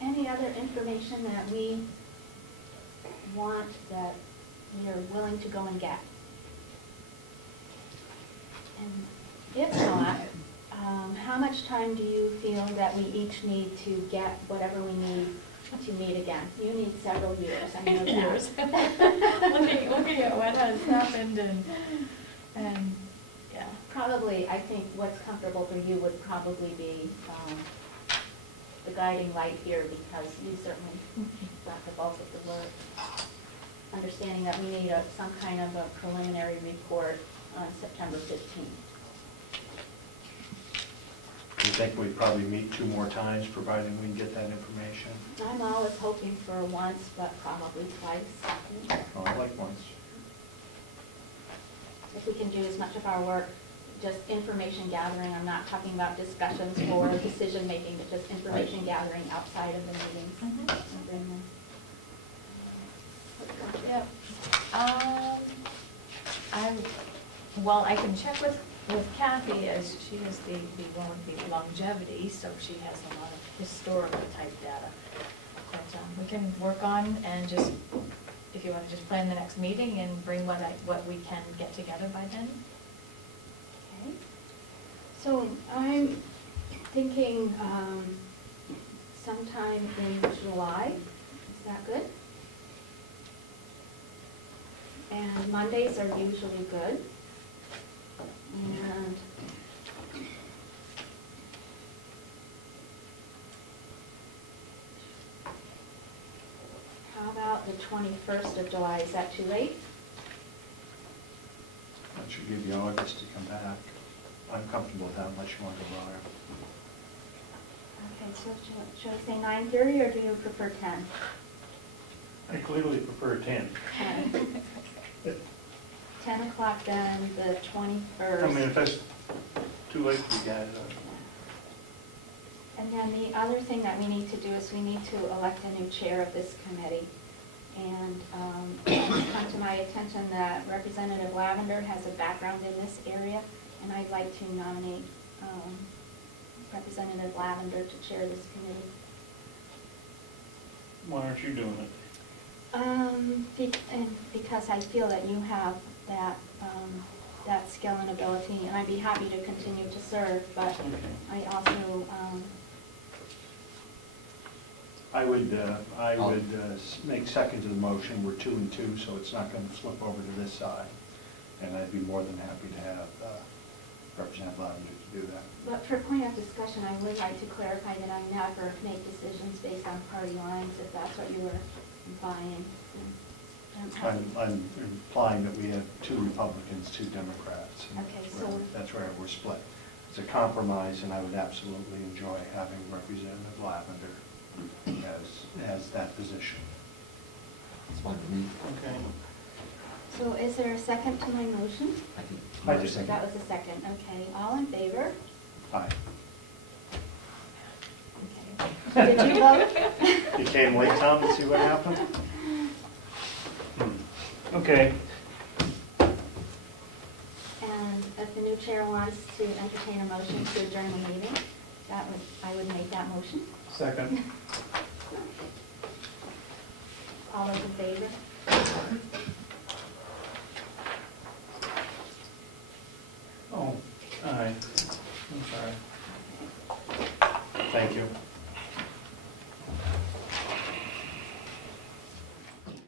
Any other information that we want that we are willing to go and get? And if not, how much time do you feel that we each need to get whatever we need to meet again? You need several years, I know that. Years. looking at what has happened and yeah. Probably, I think what's comfortable for you would probably be the guiding light here, because you certainly got the bulk of the work. Understanding that we need some kind of a preliminary report on September 15th. Do you think we'd probably meet 2 more times, providing we can get that information? I'm always hoping for once, but probably twice. Oh, I like once. If we can do as much of our work, just information gathering, I'm not talking about discussions or decision making, but just information gathering outside of the meetings. Mhm. And bring them. Yep. I can check with Kathy, as she is the one with the longevity, so she has a lot of historical type data. But we can work on and just, if you want to just plan the next meeting and bring what we can get together by then. Okay. So I'm thinking sometime in July. Is that good? And Mondays are usually good. And how about the 21st of July? Is that too late? That should give you August to come back. I'm comfortable with that much longer, Laura. Okay, so should I say 9:30 or do you prefer 10? I clearly prefer 10. 10. 10 o'clock then, the 21st. I mean, if that's too late for you guys, And then the other thing that we need to do is we need to elect a new chair of this committee. And it's come to my attention that Representative Lavender has a background in this area, and I'd like to nominate Representative Lavender to chair this committee. why aren't you doing it? Because I feel that you have that skill and ability, and I'd be happy to continue to serve, but Okay. I also, I would make second to the motion. We're 2 and 2, so it's not going to flip over to this side. And I'd be more than happy to have Representative Lavender to do that. But for point of discussion, I would like to clarify that I never make decisions based on party lines, if that's what you were implying. I'm implying that we have 2 Republicans, 2 Democrats. and Okay, that's where we're split. It's a compromise, and I would absolutely enjoy having Representative Lavender as that position. It's fine with me. Okay. So is there a second to my motion? I think. I just- second. That was a second, okay. All in favor? Aye. Okay. Did you vote? You came late, Tom, to see what happened? Okay, And if the new chair wants to entertain a motion to adjourn the meeting, I would make that motion. second.